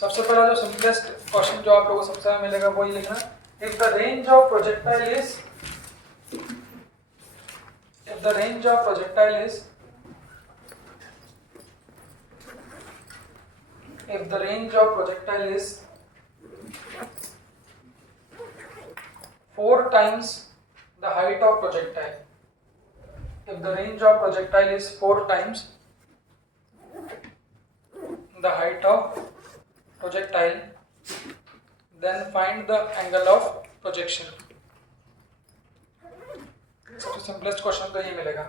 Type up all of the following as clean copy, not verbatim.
सबसे पहला जो सिंपलेस्ट क्वेश्चन जो आप लोगों को सबसे पहले मिलेगा वही लिखना, if the range of projectile is if the range of projectile is if the range of projectile is 4 times the height of projectile, if the range of projectile is 4 times the height of projectile, then find the angle of projection. सबसे simplest question तो ये मिलेगा,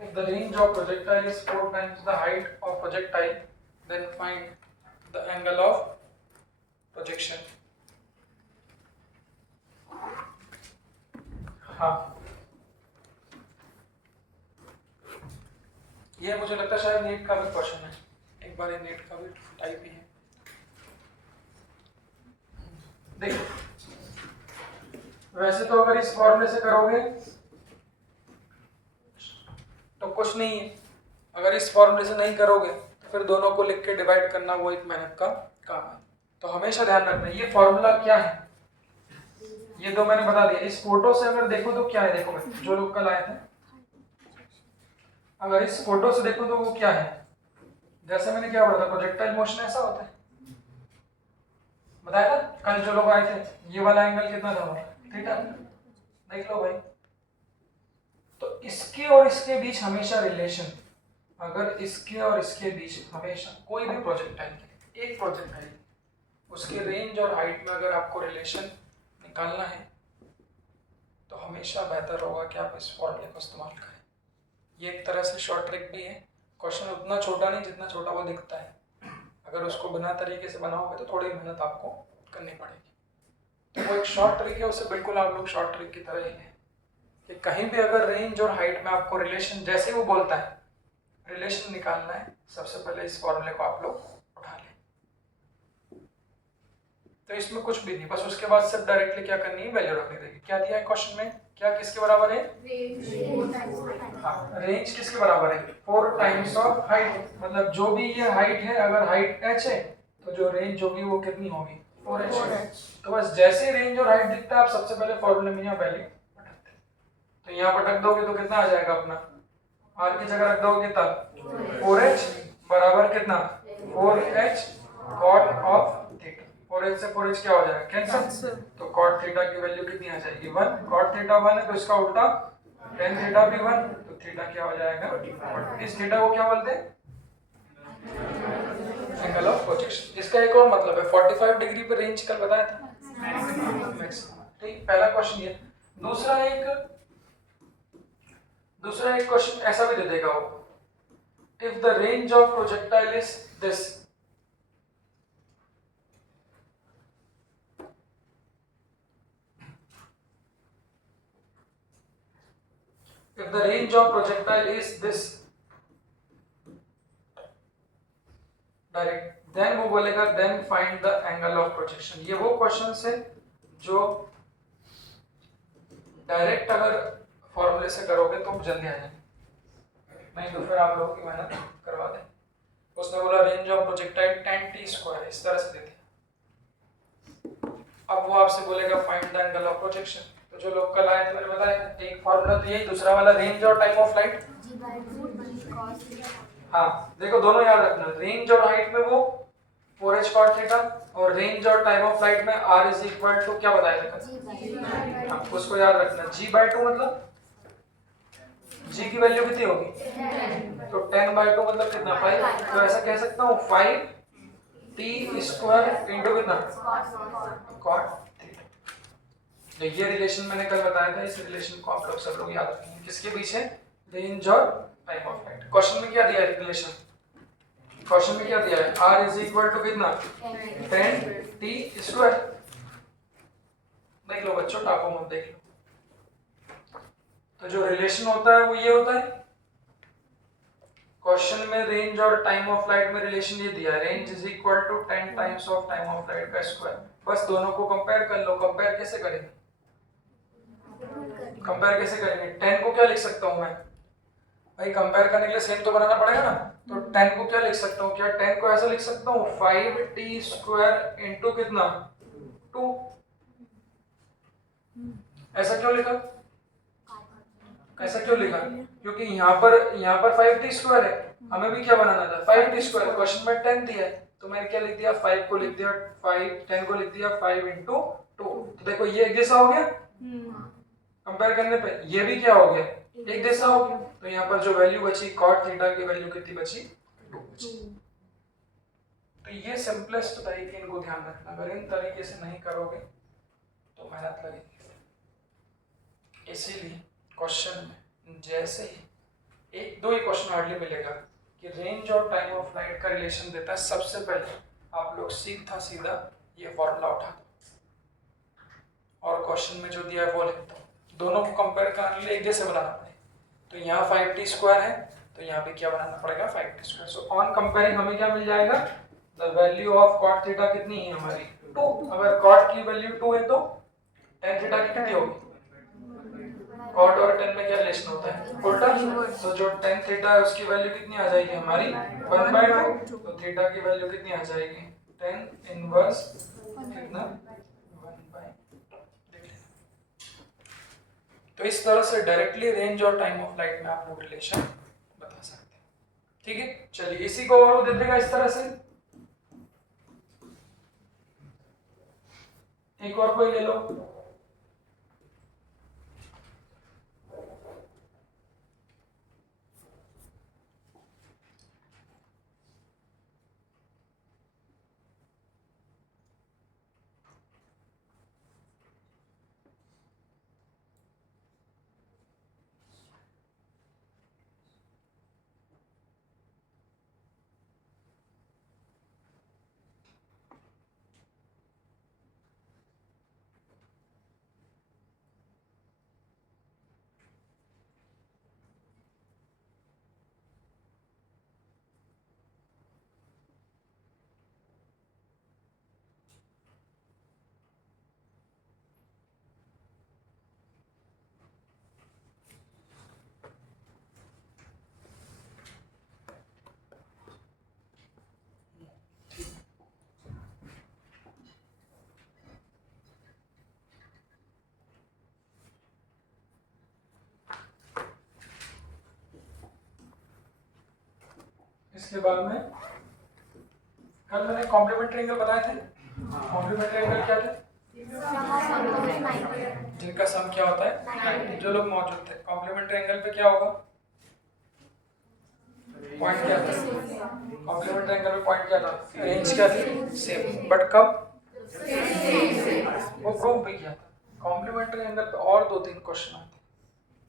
if the range of projectile is 4 times the height of projectile, then find the angle of projection. हाँ, ये मुझे लगता है शायद नीट का भी क्वेश्चन है, एक बार ये नीट का भी टाइप ही है। देखो, वैसे तो अगर इस फॉर्मूले से करोगे तो कुछ नहीं है, अगर इस फॉर्मूले से नहीं करोगे तो फिर दोनों को लिख के डिवाइड करना वो एक मेहनत का काम है। तो हमेशा ध्यान रखना ये फॉर्मूला क्या है, ये दो मैंने बता दिया। इस फोटो से अगर देखो तो क्या है, देखो मैं जो लोग कल आए थे, अगर इस फोटो से देखो तो वो क्या है, जैसे मैंने क्या बोला था प्रोजेक्टाइल मोशन ऐसा होता है, बताया था कल जो लोग आए थे। ये वाला एंगल कितना था हमारा, थीटा, देख लो भाई। तो इसके और इसके बीच हमेशा रिलेशन, अगर इसके और इसके बीच हमेशा कोई भी प्रोजेक्टाइल, एक प्रोजेक्टाइल, उसके रेंज और हाइट में अगर आपको रिलेशन निकालना है तो हमेशा बेहतर होगा कि आप इस फॉर्मूले को इस्तेमाल करें। ये एक तरह से शॉर्ट ट्रिक भी है, क्वेश्चन उतना छोटा नहीं जितना छोटा वो दिखता है, अगर उसको बिना तरीके से बनाओगे तो थोड़ी मेहनत आपको करनी पड़ेगी। तो वो एक शॉर्ट ट्रिक है, उसे बिल्कुल आप लोग शॉर्ट ट्रिक की तरह ही है कि कहीं भी अगर रेंज और हाइट में आपको रिलेशन, जैसे वो बोलता है रिलेशन निकालना है, सबसे पहले इस फॉर्मूले को आप लोग उठा लें। तो इसमें कुछ भी नहीं, बस उसके बाद सिर्फ डायरेक्टली क्या करनी है, वैल्यू रखनी रहेगी। क्या दिया है क्वेश्चन में, क्या किसके बराबर है, रेंज किसके बराबर है, 4 टाइम्स ऑफ हाइट, मतलब जो भी ये हाइट है, अगर हाइट h है तो जो रेंज होगी वो कितनी होगी, 4h। तो बस जैसे रेंज और हाइट दिखता है आप सबसे पहले फॉर्मूले में यहाँ वैल्यू, तो यहाँ पर रख दोगे तो कितना आ जाएगा अपना, आर की जगह रख दोगे कितना, 4h बराबर कितना, 4h cot of theta. 4h से 4h क्या हो जाएगा, कैंसिल, तो cot थीटा की वैल्यू कितनी आ जाएगी, 1। cot थीटा 1 है तो इसका उल्टा tan थीटा भी 1, तो थीटा क्या हो जाएगा, इस थीटा को क्या बोलते हैं, एंगल ऑफ प्रोजेक्शन। इसका एक और मतलब है 45 डिग्री पे रेंज कल बताया था, मैक्सिमम। ठीक, पहला क्वेश्चन ये। दूसरा एक क्वेश्चन ऐसा भी दे देगा वो, if the range of projectile is this, if the range of projectile is this, direct, then वो बोलेगा then find the angle of projection. ये वो क्वेश्चन है जो डायरेक्ट अगर फॉर्मूले से करोगे तो जल्दी आ जाएंगे, नहीं तो फिर आप लोगों की मेहनत करवा दें। उसने बोला range of projectile tan t square, इस तरह से देते हैं। अब वो आपसे बोलेगा find the angle of projection. तो जो लोग कल आए थे मैंने बताया एक फॉर्मूला तो यही, दूसरा वाला रेंज और टाइम ऑफ लाइट। हाँ देखो दोनों याद रखना, रेंज और हाइट में वो 4h cot थीटा, और रेंज और टाइम ऑफ फ्लाइट में r इज इक्वल टू क्या बताया था, हाँ उसको याद रखना, g/2 मतलब g की वैल्यू कितनी होगी, तो 10/2 मतलब कितना, 5। तो ऐसा कह सकता हूँ 5t स्क्वायर इंटू कितना, cot थीटा। तो ये रिलेशन मैंने कल बताया था, इस रिलेशन को आप लोग सब लोग याद रखेंगे, किसके बीच है, रेंज और टाइम ऑफ फ्लाइट। क्वेश्चन में क्या दिया है रिलेशन, क्वेश्चन में क्या दिया है, r इज इक्वल टू कितना, 10t स्क्वायर। देख लो बच्चों, टापो मत, देख लो। तो जो रिलेशन होता है वो ये होता है, क्वेश्चन में रेंज और टाइम ऑफ फ्लाइट में रिलेशन ये दिया है, range is equal to 10 times of time of flight का स्क्वायर। बस दोनों को कंपेयर कर लो। कंपेयर कैसे करेंगे, कंपेयर कैसे करेंगे, 10 को क्या लिख सकता हूं मैं, भाई कंपेयर करने के लिए सेम तो बनाना पड़ेगा ना। तो 10 को क्या लिख सकता हूँ, क्या 10 को ऐसा लिख सकता हूँ 5t स्क्वायर इंटू कितना 2। ऐसा क्यों लिखा, ऐसा क्यों लिखा, क्योंकि यहाँ पर 5t स्क्वायर है, हमें भी क्या बनाना था 5t स्क्वायर, क्वेश्चन में 10 दिया है, तो मैंने क्या लिख दिया 5 को लिख दिया 5, 10 को लिख दिया 5 इंटू 2। तो देखो ये एक जैसा हो गया, कंपेयर करने पे ये भी क्या हो गया एक जैसा हो गया। तो यहाँ पर जो वैल्यू बची cot थीटा की वैल्यू कितनी बची 2 बची। तो ये सिंपलेस्ट तरीके, इनको ध्यान रखना, अगर इन तरीके से नहीं करोगे तो मेहनत लगेगी। इसीलिए क्वेश्चन में जैसे ही एक दो ही क्वेश्चन हार्डली मिलेगा कि रेंज और टाइम ऑफ फ्लाइट का रिलेशन देता है, सबसे पहले आप लोग सीधा सीधा ये फॉर्मूला उठा दो और क्वेश्चन में जो दिया है वो लिख दो। दोनों को कंपेयर करने के लिए एक जैसे बनाना पड़ेगा। तो यहाँ 5t स्क्वायर है तो यहाँ पे क्या बनाना पड़ेगा 5t square. So on comparing हमें क्या मिल जाएगा, the value of cot theta कितनी है हमारी 2। अगर cot की वैल्यू 2 है तो tan थीटा की कितनी होगी, cot और tan में क्या रिलेशन होता है उल्टा। तो जो tan थीटा है उसकी वैल्यू कितनी आ जाएगी हमारी 1/2। तो थीटा की वैल्यू कितनी आ जाएगी tan इनवर्स कितना 1/2। तो इस तरह से डायरेक्टली रेंज और टाइम ऑफ फ्लाइट में आप लोग रिलेशन बता सकते हैं। ठीक है, चलिए इसी को और दे देगा इस तरह से। एक और कोई ले लो, इसके बाद में कल मैंने कॉम्प्लीमेंट्री एंगल बताए थे। कॉम्प्लीमेंट्री एंगल क्या थे, जिनका सम क्या होता है, जो लोग मौजूद थे। कॉम्प्लीमेंट्री एंगल पे क्या होगा, पॉइंट क्या था, कॉम्प्लीमेंट्री एंगल पे पॉइंट क्या था, रेंज क्या थी सेम, बट कब वो प्रूव भी किया था। कॉम्प्लीमेंट्री एंगल पे और 2-3 क्वेश्चन आते,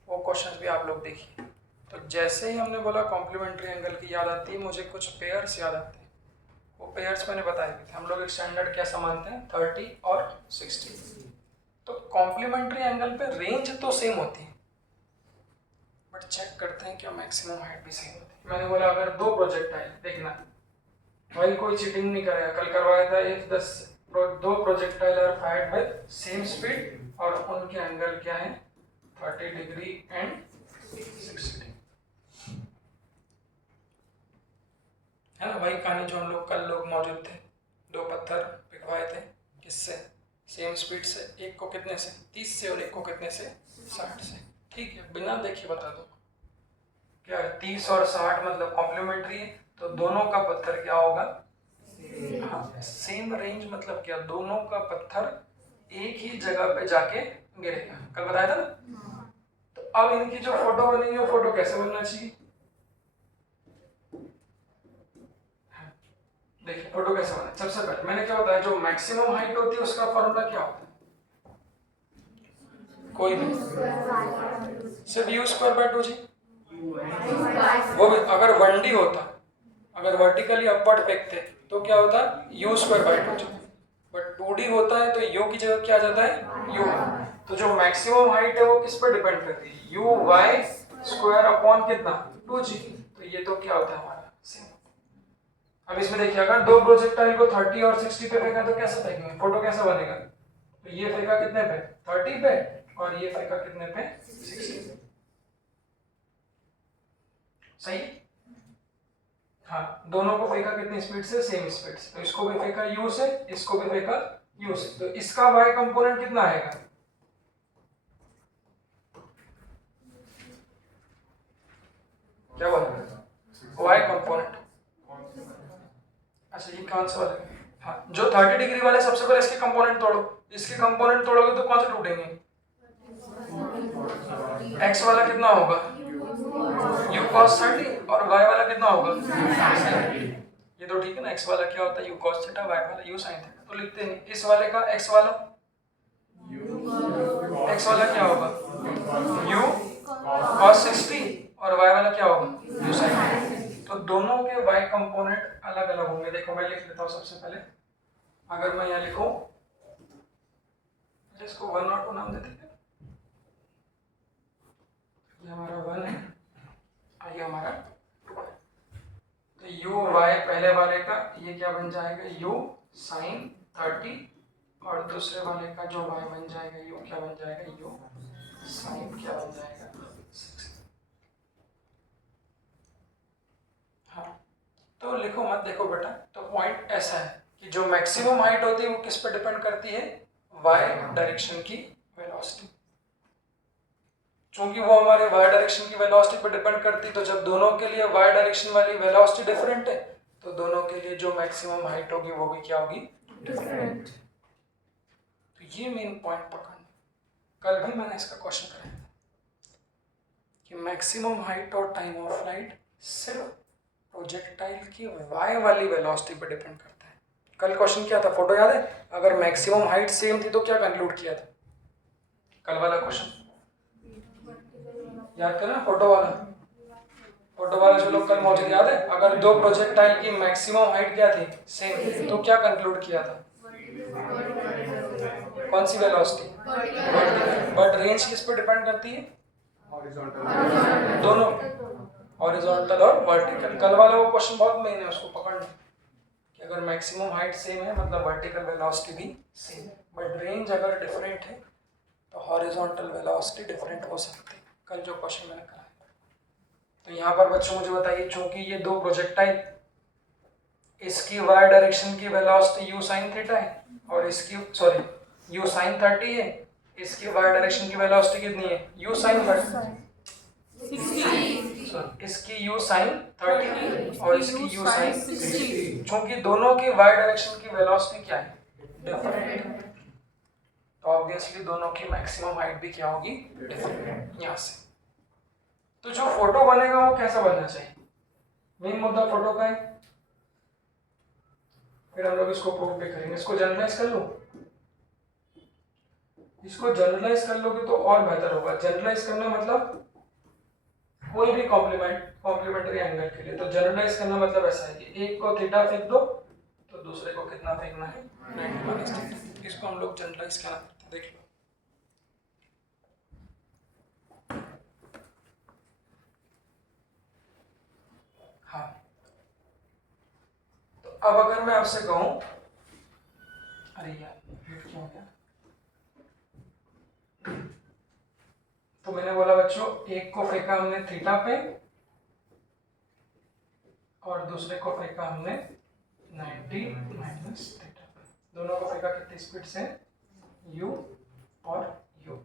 वो क्वेश्चन भी आप लोग देखिए। तो जैसे ही हमने बोला कॉम्प्लीमेंट्री एंगल की याद आती है, मुझे कुछ पेयर्स याद आते हैं। वो पेयर्स मैंने बताए थे, हम लोग स्टैंडर्ड क्या समझते हैं 30 और 60। तो कॉम्प्लीमेंट्री एंगल पे रेंज तो सेम होती है, बट चेक करते हैं क्या मैक्सिमम हाइट भी सेम होती है। मैंने बोला अगर 2 प्रोजेक्ट आए, देखना भाई कोई चीटिंग नहीं करेगा, कल करवाया था if 2 projectile are fired with same speed और उनके एंगल क्या है 30 डिग्री एंड 60 डिग्री, है ना भाई कहानी जो हम लोग कल लोग मौजूद थे। 2 पत्थर पिघवाए थे, किससे, सेम स्पीड से, एक को कितने से 30 से और एक को कितने से 60 से। ठीक है, बिना देखे बता दो क्या 30 और 60 मतलब कॉम्प्लीमेंट्री है, तो दोनों का पत्थर क्या होगा, हाँ सेम रेंज मतलब क्या, दोनों का पत्थर एक ही जगह पे जाके गिरेगा, कल बताया था ना। तो अब इनकी जो फोटो बनेगी वो फोटो कैसे बनना चाहिए, देखिए फोटो कैसे बना। सबसे पहले मैंने क्या बताया, जो मैक्सिमम हाइट होती है उसका फॉर्मूला क्या होता है, कोई भी सिर्फ u स्क्वायर बाय 2g, वो भी अगर 1d होता, अगर वर्टिकली अपवर्ड फेंकते तो क्या होता u square by 2g, but 2d होता है तो u की जगह क्या आ जाता है u। तो जो मैक्सिमम हाइट है वो किस पर डिपेंड करती है, u y स्क्वायर अपॉन कितना 2g। तो ये तो क्या होता है हमारा सेम। अब इसमें देखिए अगर 2 प्रोजेक्टाइल को 30 और 60 पे फेंका तो कैसे फेंकेंगे, फोटो कैसा बनेगा, तो ये फेंका कितने पे 30 पे और ये फेंका कितने पे 60 पे। सही। हाँ, दोनों को फेंका कितनी स्पीड से? सेम स्पीड से। तो इसको भी फेंका u से, इसको भी फेंका u से, तो इसका y कंपोनेंट कितना आएगा? क्या बोला? y component. अच्छा, ये कौन सा वाला है? हाँ, जो 30 डिग्री वाले सबसे पहले इसके कंपोनेंट तोड़ो। इसके कंपोनेंट तोड़ोगे तो कौन से टूटेंगे? x वाला कितना होगा? u cos 30 और y वाला कितना होगा? ये तो ठीक है ना। x वाला क्या होता है? u cos थीटा, y वाला u sin थीटा। तो लिखते हैं इस वाले का x वाला क्या होगा? u cos 60 और y वाला क्या होगा? u sin। तो दोनों के y कंपोनेंट अलग अलग होंगे। देखो मैं लिख लेता हूँ सबसे पहले। अगर मैं यहाँ लिखूं, इसको 1 और 2 नाम देते हैं। ये हमारा 1 है और ये हमारा 2 है। तो u y पहले वाले का ये क्या बन जाएगा? u sin 30 और दूसरे वाले का जो y बन जाएगा u क्या बन जाएगा? u sin क्या बन जाएगा? 60। हाँ, तो लिखो मत, देखो बेटा। तो पॉइंट ऐसा है कि जो मैक्सिमम हाइट होती है वो किस पर डिपेंड करती है? y डायरेक्शन की वेलोसिटी। चूंकि वो हमारे y डायरेक्शन की वेलोसिटी पर डिपेंड करती है, तो जब दोनों के लिए y डायरेक्शन वाली वेलोसिटी डिफरेंट है तो दोनों के लिए जो मैक्सिमम हाइट होगी वो भी क्या होगी? डिफरेंट। तो ये मेन पॉइंट पकड़ना। कल भी मैंने इसका क्वेश्चन कराया था कि मैक्सिमम हाइट और टाइम ऑफ फ्लाइट सिर्फ प्रोजेक्टाइल की y वाली वेलोसिटी पर डिपेंड करता है। कल क्वेश्चन क्या था? फोटो याद है? अगर मैक्सिमम हाइट सेम थी तो क्या कंक्लूड किया था? कल वाला क्वेश्चन याद करो ना, फोटो वाला जो लोग कल मौजूद, याद है? अगर दो प्रोजेक्टाइल की मैक्सिमम हाइट क्या थी? सेम, तो क्या कंक्लूड किया था? कौन सी वेलोसिटी? बट रेंज किस पर डिपेंड करती है? दोनों, हॉरिजॉन्टल और वर्टिकल। कल वाला वो क्वेश्चन बहुत मेन है, उसको पकड़ना कि अगर मैक्सिमम हाइट सेम है मतलब वर्टिकल वेलोसिटी भी सेम है, बट रेंज अगर डिफरेंट है तो हॉरिजॉन्टल वेलोसिटी डिफरेंट हो सकती है। कल जो क्वेश्चन मैंने कराया। तो यहाँ पर बच्चों मुझे बताइए, चूंकि ये दो प्रोजेक्टाइल, इसकी y डायरेक्शन की वेलोसिटी u sin थीटा है और इसकी u sin 30 है, इसकी y डायरेक्शन की वेलोसिटी कितनी है? u sin 60। इसकी u sin 30 और इसकी u sin 60। चूंकि दोनों की y डायरेक्शन की वेलोसिटी क्या है? डिफरेंट है, तो ऑब्वियसली दोनों की मैक्सिमम हाइट भी क्या होगी? डिफरेंट। यहाँ से तो जो फोटो बनेगा वो कैसा बनना चाहिए? मेन मुद्दा फोटो का है, फिर हम लोग इसको प्रूव भी करेंगे। इसको जनरलाइज कर लो, इसको जनरलाइज कर लोगे तो और बेहतर होगा। जनरलाइज करना मतलब कोई भी कॉम्प्लीमेंट्री एंगल के लिए। तो जनरलाइज करना मतलब ऐसा है कि एक को थीटा फेंक दो तो दूसरे को कितना फेंकना है? 90 - थीटा। इसको हम लोग जनरलाइज करना करते हैं। देख लो, हाँ। तो अब अगर मैं आपसे कहूं, अरे यार क्यों हो गया? तो मैंने बोला बच्चों, एक को फेंका हमने थीटा पे और दूसरे को फेंका हमने 90 - थीटा पे। दोनों को फेंका कितनी स्पीड से? u और u।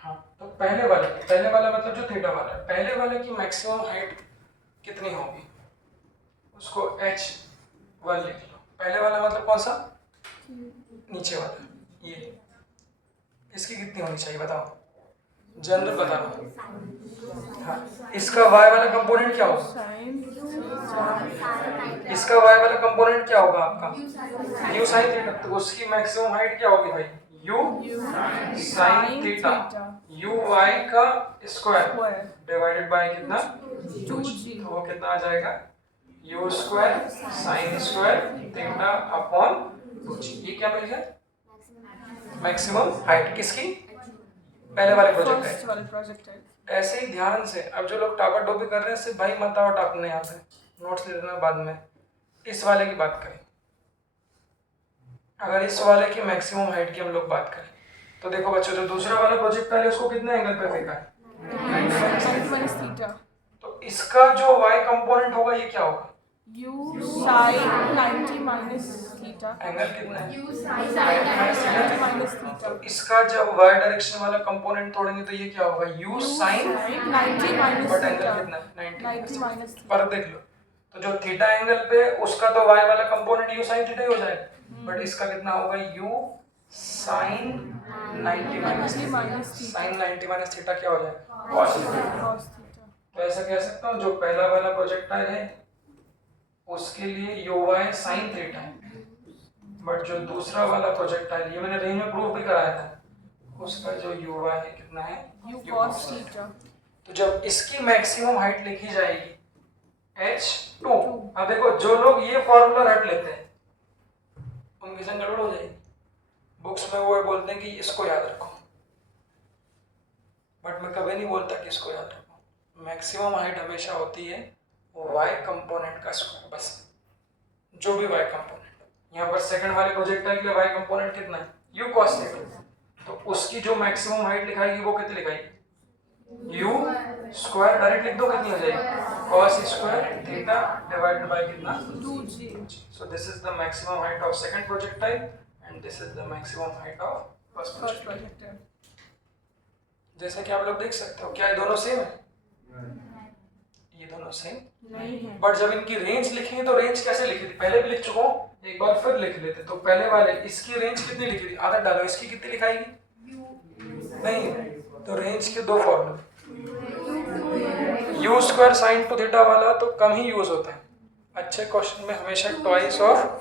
हाँ, तो पहले वाला मतलब जो थीटा वाला है, पहले वाले की मैक्सिमम हाइट कितनी होगी? उसको h1 लिख लो। पहले वाला मतलब कौन सा? नीचे वाला, ये। इसकी कितनी होनी चाहिए बताओ? जनरल बताना। हाँ, इसका y वाला कंपोनेंट क्या होगा? इसका y वाला कंपोनेंट क्या होगा आपका? u sin theta. तो उसकी मैक्सिमम हाइट क्या होगी भाई? u sin theta, u y का स्क्वायर डिवाइडेड बाय कितना? 2g। तो वो कितना आ जाएगा? u square sin square theta upon 2g। ये क्या मिल गया? मैक्सिमम हाइट किसकी? पहले वाले प्रोजेक्ट है। ऐसे ही ध्यान से, अब जो लोग टापा टोपी कर रहे हैं सिर्फ भाई मत आओ टापने, यहाँ पे नोट्स ले लेना बाद में। इस वाले की बात करें, अगर इस वाले की मैक्सिमम हाइट की हम लोग बात करें तो देखो बच्चों, जो दूसरा वाला प्रोजेक्ट है उसको कितने एंगल पे फेंका है? 90 - थीटा। तो इसका जो y कंपोनेंट होगा ये क्या होगा? u sin 90 minus theta. Angle कितना है? U sin 90 minus तो theta. इसका जब y डायरेक्शन वाला कंपोनेंट तोड़ेंगे तो ये क्या होगा? u sin 90 minus but angle theta. कितना है? 90 minus theta. पर देख लो, तो जो थीटा एंगल पे उसका तो y वाला कंपोनेंट u sin थीटा ही हो जाएगा, बट इसका कितना होगा? u sin 90 minus sin 90 minus theta क्या हो जाएगा? cos theta. Cos theta. तो ऐसा कह सकता हूँ जो पहला वाला प्रोजेक्टाइल है उसके लिए uy sin थीटा है, बट जो दूसरा वाला प्रोजेक्टाइल ये मैंने रेंज में प्रूव भी कराया था उसका जो uy है कितना है? u cos theta. तो जब इसकी मैक्सिमम हाइट लिखी जाएगी h2, अब देखो जो लोग ये फॉर्मूला रट लेते हैं उनकी संग गड़बड़ हो जाएगी। बुक्स में वो बोलते हैं कि इसको याद रखो, बट मैं कभी नहीं बोलता कि इसको याद रखो। मैक्सिमम हाइट हमेशा होती है y कंपोनेंट का स्क्वायर, बस जो भी y कंपोनेंट। यहाँ पर सेकंड वाले प्रोजेक्टाइल के लिए y कंपोनेंट कितना है? u cos theta. तो उसकी जो मैक्सिमम हाइट लिखाएगी वो कितनी लिखाएगी? u स्क्वायर डायरेक्ट लिख दो, कितनी हो जाएगी? cos square theta divided by कितना? 2g. So this is the maximum height of second projectile and this is the maximum height of first First projectile. projectile. जैसा कि आप लोग देख सकते हो, क्या ये दोनों सेम है? ये दोनों सेम नहीं है. बट जब इनकी रेंज लिखेंगे तो रेंज कैसे लिखी थी? पहले भी लिख चुका हूँ, एक बार फिर लिख लेते। तो पहले वाले इसकी रेंज कितनी लिखी थी? आधा डालो, इसकी कितनी लिखाएगी? नहीं, तो रेंज के दो फॉर्मूले, u square sine to theta वाला तो कम ही यूज होता है। अच्छे क्वेश्चन में हमेशा twice of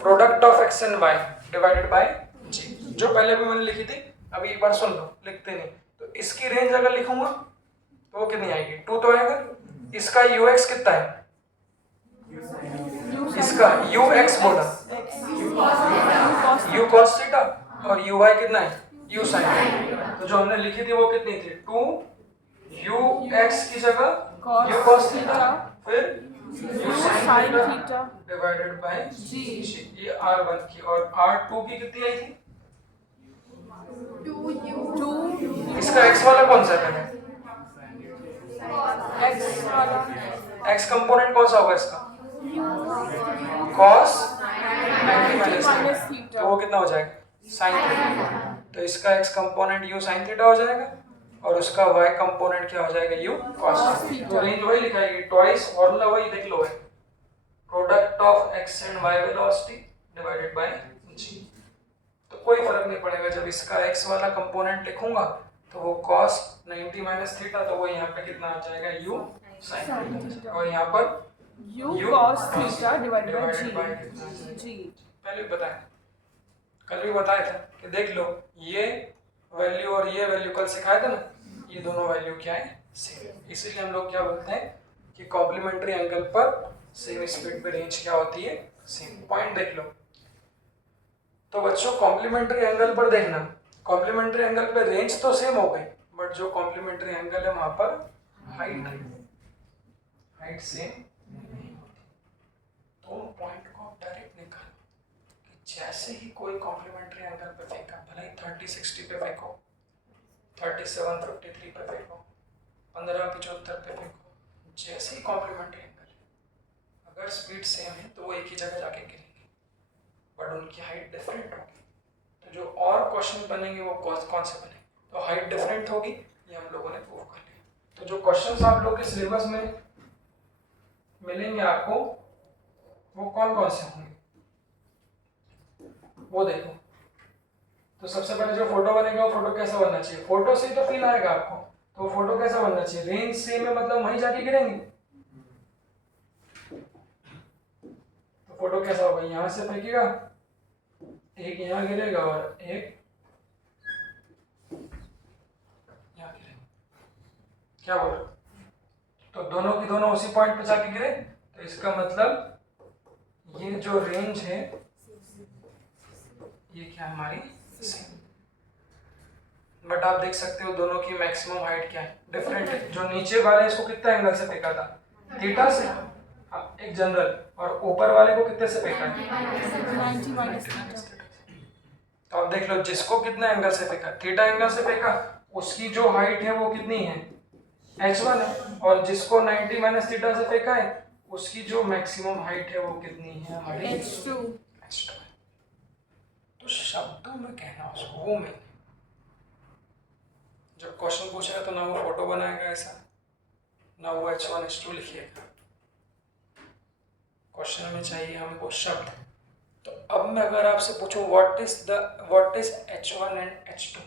product of x and y divided by g, जो पहले भी मैंने लिखी थी, अभी एक बार सुन लो, लिखते नहीं। तो इसकी रेंज अगर लिखूंगा तो वो कितनी आएगी? 2 तो आएगा। इसका ux कितना है? इसका ux बोला, u cos थीटा, और uy कितना है? u sin theta. तो जो हमने लिखी थी वो कितनी थी? 2 ux की जगह u cos थीटा, फिर u sin theta divided by g. ये r1 की, और r2 की कितनी आई थी? 2 इसका x वाला कौन सा है? x वाला x कंपोनेंट कौन सा होगा इसका? cos 90 minus minus theta. तो वो कितना हो जाएगा? sin theta. तो इसका x component u sin theta हो जाएगा और उसका y कंपोनेंट क्या हो जाएगा? u cos theta. तो रेंज वही लिखाएगी, ट्वाइस फॉर्मूला वही देख लो है, product of x and y velocity divided by g। तो कोई फर्क नहीं पड़ेगा, जब इसका x वाला कंपोनेंट लिखूंगा तो वो cos 90 माइनस थीटा, तो वो यहाँ पे कितना आ जाएगा? u sin थीटा, और यहाँ पर u cos theta divided by divided by g. g. पहले भी बताया, कल भी बताया था कि देख लो ये वैल्यू और ये वैल्यू कल सिखाया था ना, ये दोनों वैल्यू क्या है? सेम। इसीलिए हम लोग क्या बोलते हैं कि कॉम्प्लीमेंट्री एंगल पर सेम स्पीड पे रेंज क्या होती है? सेम। पॉइंट देख लो। तो बच्चों कॉम्प्लीमेंट्री एंगल पर देखना, कॉम्प्लीमेंट्री एंगल पे रेंज तो सेम हो गई, बट जो कॉम्प्लीमेंट्री एंगल है वहां पर हाइट सेम नहीं होती। तो पॉइंट को आप डायरेक्ट निकालो कि जैसे ही कोई कॉम्प्लीमेंट्री एंगल पे फेंका, भले ही 30-60 पे फेंको, 37-53 पे फेंको, 15-75 पे फेंको, जैसे ही कॉम्प्लीमेंट्री एंगल है, अगर स्पीड सेम है तो वो एक ही जगह जाके गिरेंगे, बट उनकी हाइट डिफरेंट होगी। तो जो और क्वेश्चन बनेंगे वो कौन से बनेंगे? तो हाइट डिफरेंट होगी, ये हम लोगों ने प्रूव कर लिया। तो जो क्वेश्चंस आप लोग के सिलेबस में मिलेंगे आपको वो कौन से होंगे वो देखो। तो सबसे पहले जो फोटो बनेगा वो फोटो कैसा बनना चाहिए? फोटो से ही तो फील आएगा आपको, तो फोटो कैसा बनना चाहिए? रेंज सेम है, मतलब वहीं जाके गिरेंगे। तो फोटो कैसा होगा? यहाँ से फेंकेगा, एक यहाँ गिरेगा और एक यहाँ गिरेगा। क्या बोल रहे हो? तो दोनों की दोनों उसी पॉइंट पे जाके गिरे, तो इसका मतलब ये जो रेंज है ये क्या हमारी सेम। बट आप देख सकते हो दोनों की मैक्सिमम हाइट क्या है? डिफरेंट है। जो नीचे वाले इसको कितना एंगल से फेंका था? थीटा से, एक जनरल, और ऊपर वाले को कितने से फेंका है? 90 minus theta. तो आप देख लो जिसको कितना एंगल से फेंका, थीटा एंगल से फेंका, उसकी जो हाइट है वो कितनी है? h1 है और जिसको 90 माइनस थीटा से फेंका है उसकी जो मैक्सिमम हाइट है वो कितनी है हमारी H2. h2। तो शब्दों में कहना उसको वो में जब क्वेश्चन पूछेगा तो ना वो फोटो बनाएगा ऐसा ना वो h1 h2 लिखिएगा। क्वेश्चन में चाहिए हमको शब्द। तो अब मैं अगर आपसे पूछूं what is h1 and h2,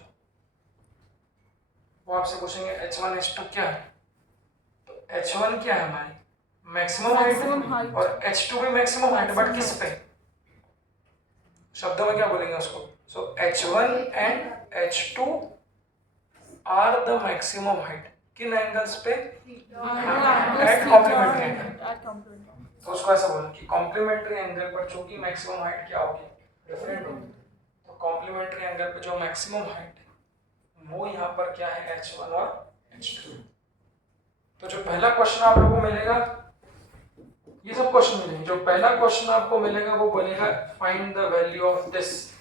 वो आपसे पूछेंगे h1 h2 क्या है, तो h1 क्या है हमारी मैक्सिमम Maximum हाइट height. और h2 भी मैक्सिमम हाइट, बट किस पे, शब्दों में क्या बोलेंगे उसको। So h1 and h2 are the maximum height किन एंगल्स पे, at complementary angle. At complementary. तो उसको ऐसा बोलो कि कॉम्प्लीमेंट्री एंगल पर चूंकि मैक्सिमम हाइट क्या होगी, डिफरेंट होगी, तो कॉम्प्लीमेंट्री एंगल पे जो मैक्सिमम हाइट है वो यहाँ पर क्या है h1 और h2। तो जो पहला क्वेश्चन आप लोगों को मिलेगा, ये सब क्वेश्चन मिलेंगे, जो पहला क्वेश्चन आपको मिलेगा वो बोलेगा find the value of this.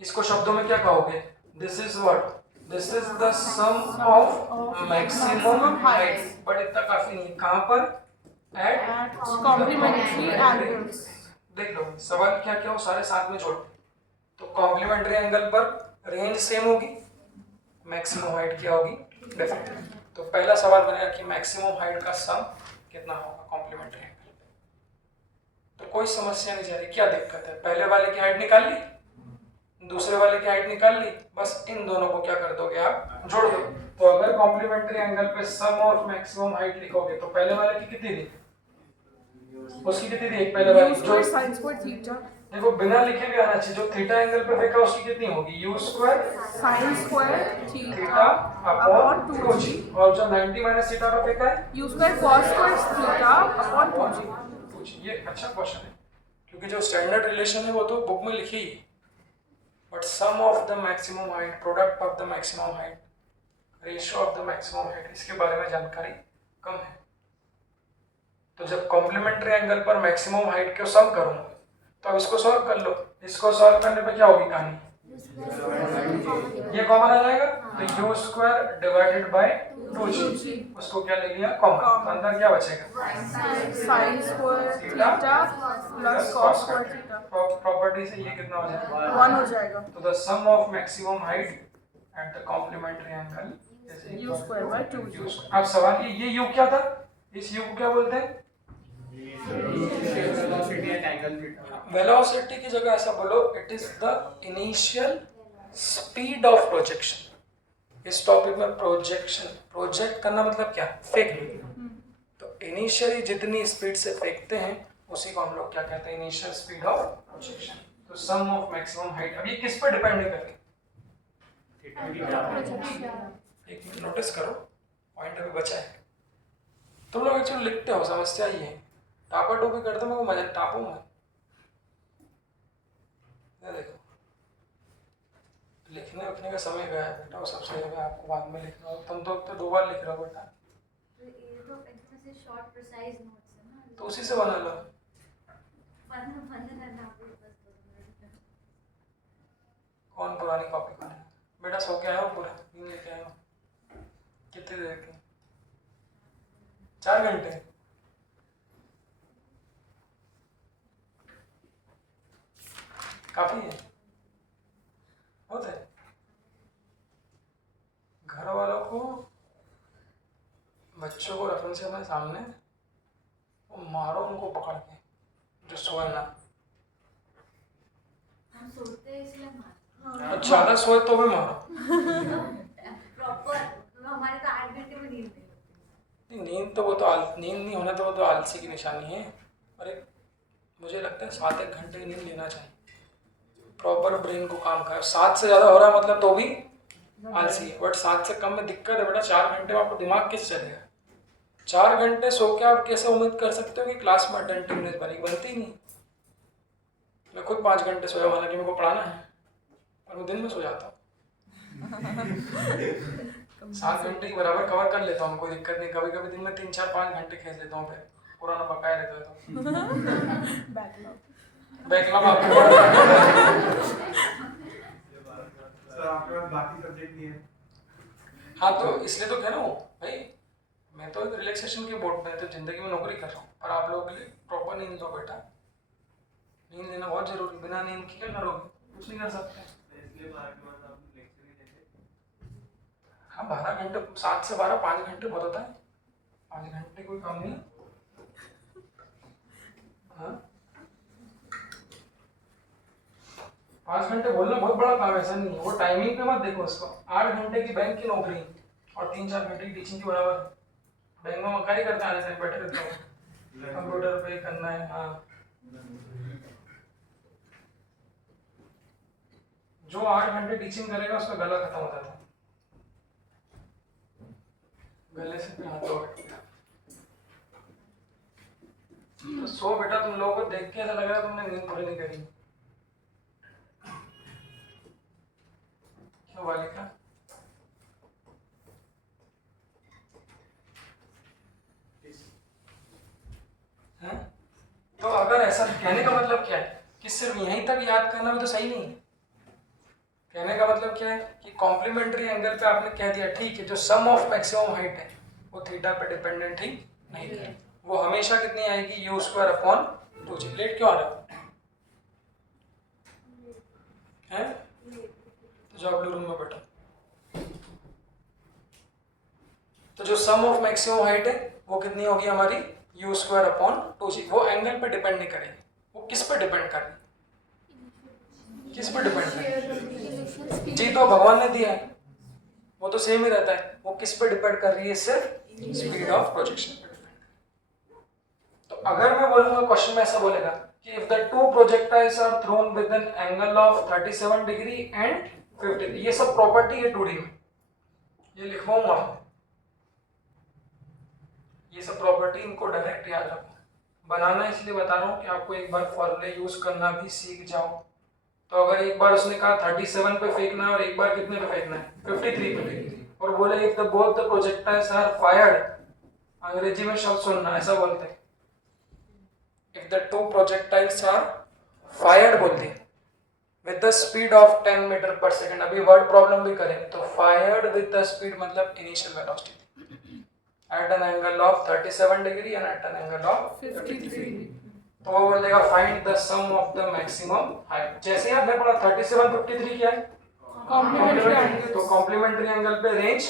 इसको शब्दों में क्या कहोगे, this is what, this is the sum of maximum height, but इतना काफी नहीं, कहां पर, एट At complementary angles. देख लो सवाल क्या क्या हो सारे साथ में जोड़, तो कॉम्प्लीमेंट्री एंगल पर रेंज सेम होगी, मैक्सिमम हाइट क्या होगी डिफरेंट। तो पहला सवाल बनेगा कि मैक्सिमम हाइट का सम कितना होगा कॉम्प्लीमेंट्री एंगल पे। तो कोई समस्या नहीं जा रही, क्या दिक्कत है, पहले वाले की हाइट निकाल ली, दूसरे वाले की हाइट निकाल ली, बस इन दोनों को क्या कर दोगे आप जोड़ दो। तो अगर कॉम्प्लीमेंट्री एंगल पे सम ऑफ मैक्सिमम हाइट लिखोगे तो पहले वाले की कितनी थी, उसकी कितनी थी, एक पहले वाली U जो square sin square theta. देखो बिना लिखे भी आना चाहिए, जो थीटा एंगल पे फेंका उसकी कितनी होगी, u square Sin square theta theta upon upon 2g, 2g. और जो 90 माइनस थीटा पे फेंका है U square cos square theta upon 2g. 2g। ये अच्छा क्वेश्चन है क्योंकि जो स्टैंडर्ड रिलेशन है वो तो बुक में लिखी ही, but sum of the maximum height, product of the maximum height, ratio of the maximum height, इसके बारे में जानकारी कम है। तो जब कॉम्प्लीमेंट्री एंगल पर मैक्सिमम हाइट को सम करूंगा तो अब इसको सॉल्व कर लो, इसको सॉल्व करने पे क्या होगी कहानी, ये कॉमन आ जाएगा, तो u square divided by 2g, उसको क्या ले लिया कॉमन, तो अंदर क्या बचेगा, Sin square theta plus cos square theta. Property से ये कितना हो जाएगा 1 हो जाएगा. तो the sum of maximum height at the complementary angle is U square by 2g. अब सवाल ये u क्या था, इस u को क्या बोलते हैं, वेलोसिटी की जगह ऐसा बोलो it is the initial speed of projection. इस टॉपिक में प्रोजेक्ट करना मतलब क्या, फेंकना। तो इनिशियली जितनी स्पीड से फेंकते हैं उसी को हम लोग क्या कहते हैं, इनिशियल स्पीड ऑफ प्रोजेक्शन। तो सम ऑफ मैक्सिमम हाइट, अब ये किस पर डिपेंड करती है, एक मिनट नोटिस करो, पॉइंट अभी बचा है। तुम लोग एक्चुअली लिखते हो, समस्या ये है, टापा टोपी करते मैं मजा टापू मैं, देखो लिखने उठने का समय गया है बेटा, वो सबसे जगह आपको बाद में लिखना हो, तुम तो 2 बार लिख रहे हो बेटा, तो ये तो एकदम से शॉर्ट प्रिसाइज नोट्स है ना, तो उसी से बना लो। करना बस 2 मिनट। कौन पुरानी कॉपी कर बेटा, सो के आया हो पूरा, नींद लेके आया हो, कितनी देर की, 4 घंटे, काफी है, बहुत है। घर वालों को, बच्चों को रखने से अपने सामने वो मारो उनको पकड़ के, जो सोए ना, हम सोते हैं इसलिए मारते और ज्यादा सोए तो भी मारो। प्रॉपर हमारे तो 8 घंटे में नींद नहीं होती। नींद तो वो तो नींद नहीं होना तो वो तो आलसी की निशानी है। अरे मुझे लगता है 7-1 घंटे की नींद लेना चाहिए, प्रॉपर ब्रेन को काम करे। 7 से ज़्यादा हो रहा है मतलब तो भी आलसी है, बट 7 से कम में दिक्कत है बेटा। 4 घंटे में आपको दिमाग किस चलेगा? 4 घंटे सो के आप कैसे उम्मीद कर सकते हो कि क्लास में अटेंटिवनेस बनेगी? बनती ही नहीं। मैं खुद 5 घंटे सोया, हालांकि मेरे को पढ़ाना है, और मैं दिन में सो जाता हूँ। 7 घंटे के बराबर कवर कर लेता हूँ, कोई दिक्कत नहीं। कभी कभी दिन में 3-4-5 घंटे खींच लेता हूँ, फिर पुराना बकाया रहता है तो बैकलॉग आपको सर आपके पास बाकी सब्जेक्ट नहीं है? हाँ तो इसलिए तो कह रहा हूँ भाई, मैं तो एक रिलैक्सेशन के बोर्ड में तो जिंदगी में नौकरी कर रहा हूँ, पर आप लोगों के लिए प्रॉपर नींद लो बेटा। नींद लेना बहुत जरूरी, बिना नींद के क्या करोगे, कुछ नहीं कर सकते। हाँ 12 घंटे, 7 से 12, 5 घंटे बहुत होता है, 5 घंटे कोई काम नहीं। हाँ 5 घंटे बोलना बहुत बड़ा काम है, ऐसा नहीं है। वो टाइमिंग पे मत देखो उसको। 8 घंटे की बैंक की नौकरी और 3-4 घंटे की टीचिंग के बराबर। बैंक में क्या ही करते हैं, आने से बैठे रहते हो, कंप्यूटर पे करना है। हाँ जो 8 घंटे टीचिंग करेगा उसका गला खत्म हो जाता है, गले से फिर हाथ उठ गया। तो सो बेटा, तुम लोगों को देख के ऐसा लग रहा है तुमने नींद पूरी नहीं करी। क्यों बालिका? हैं? तो अगर ऐसा, कहने का मतलब क्या है कि सिर्फ यहीं तक याद करना भी तो सही नहीं है। कहने का मतलब क्या है कि कॉम्प्लीमेंट्री एंगल पे आपने कह दिया ठीक है, जो सम ऑफ मैक्सिमम हाइट है वो थीटा पे डिपेंडेंट ही नहीं है, वो हमेशा कितनी आएगी, you square upon 2g। Late क्यों आ रहा है? तो जाओ ब्लू रूम में बैठो। तो जो सम ऑफ मैक्सिमम हाइट है वो कितनी होगी हमारी, यू स्क्वायर अपॉन 2g। वो एंगल पे डिपेंड नहीं करेगी, वो किस पे डिपेंड कर रही है, किस पे डिपेंड करेगी? जी तो भगवान ने दिया है, वो तो सेम ही रहता है। वो किस पे डिपेंड कर रही है, सिर्फ स्पीड ऑफ प्रोजेक्शन पे डिपेंड। तो अगर मैं बोलूंगा, क्वेश्चन में ऐसा बोलेगा कि if the two projectiles are thrown with an angle of 37 degree and 50, ये सब प्रॉपर्टी है 2D में, ये लिखवाऊंगा, ये सब प्रॉपर्टी इनको डायरेक्ट याद रखो। बनाना इसलिए बता रहा हूँ कि आपको एक बार फॉर्मूले यूज करना भी सीख जाओ। तो अगर एक बार उसने कहा 37 पे फेंकना है और एक बार कितने पे फेंकना है, 53 पे फेंकना है, और बोले if the both the projectiles are fired, अंग्रेजी में शब्द सुनना, ऐसा बोलते हैं if the two projectiles are fired बोलते हैं with the speed of 10 metre per second. अभी वर्ड प्रॉब्लम भी करें तो फायर्ड विद द स्पीड मतलब initial velocity at an angle of 37 degree and at an angle of 53, तो वो बोलेगा find the sum of the maximum height. जैसे ही आपने पढ़ा 37 53 क्या है, कॉम्प्लीमेंट्री एंगल, तो कॉम्प्लीमेंट्री एंगल पे रेंज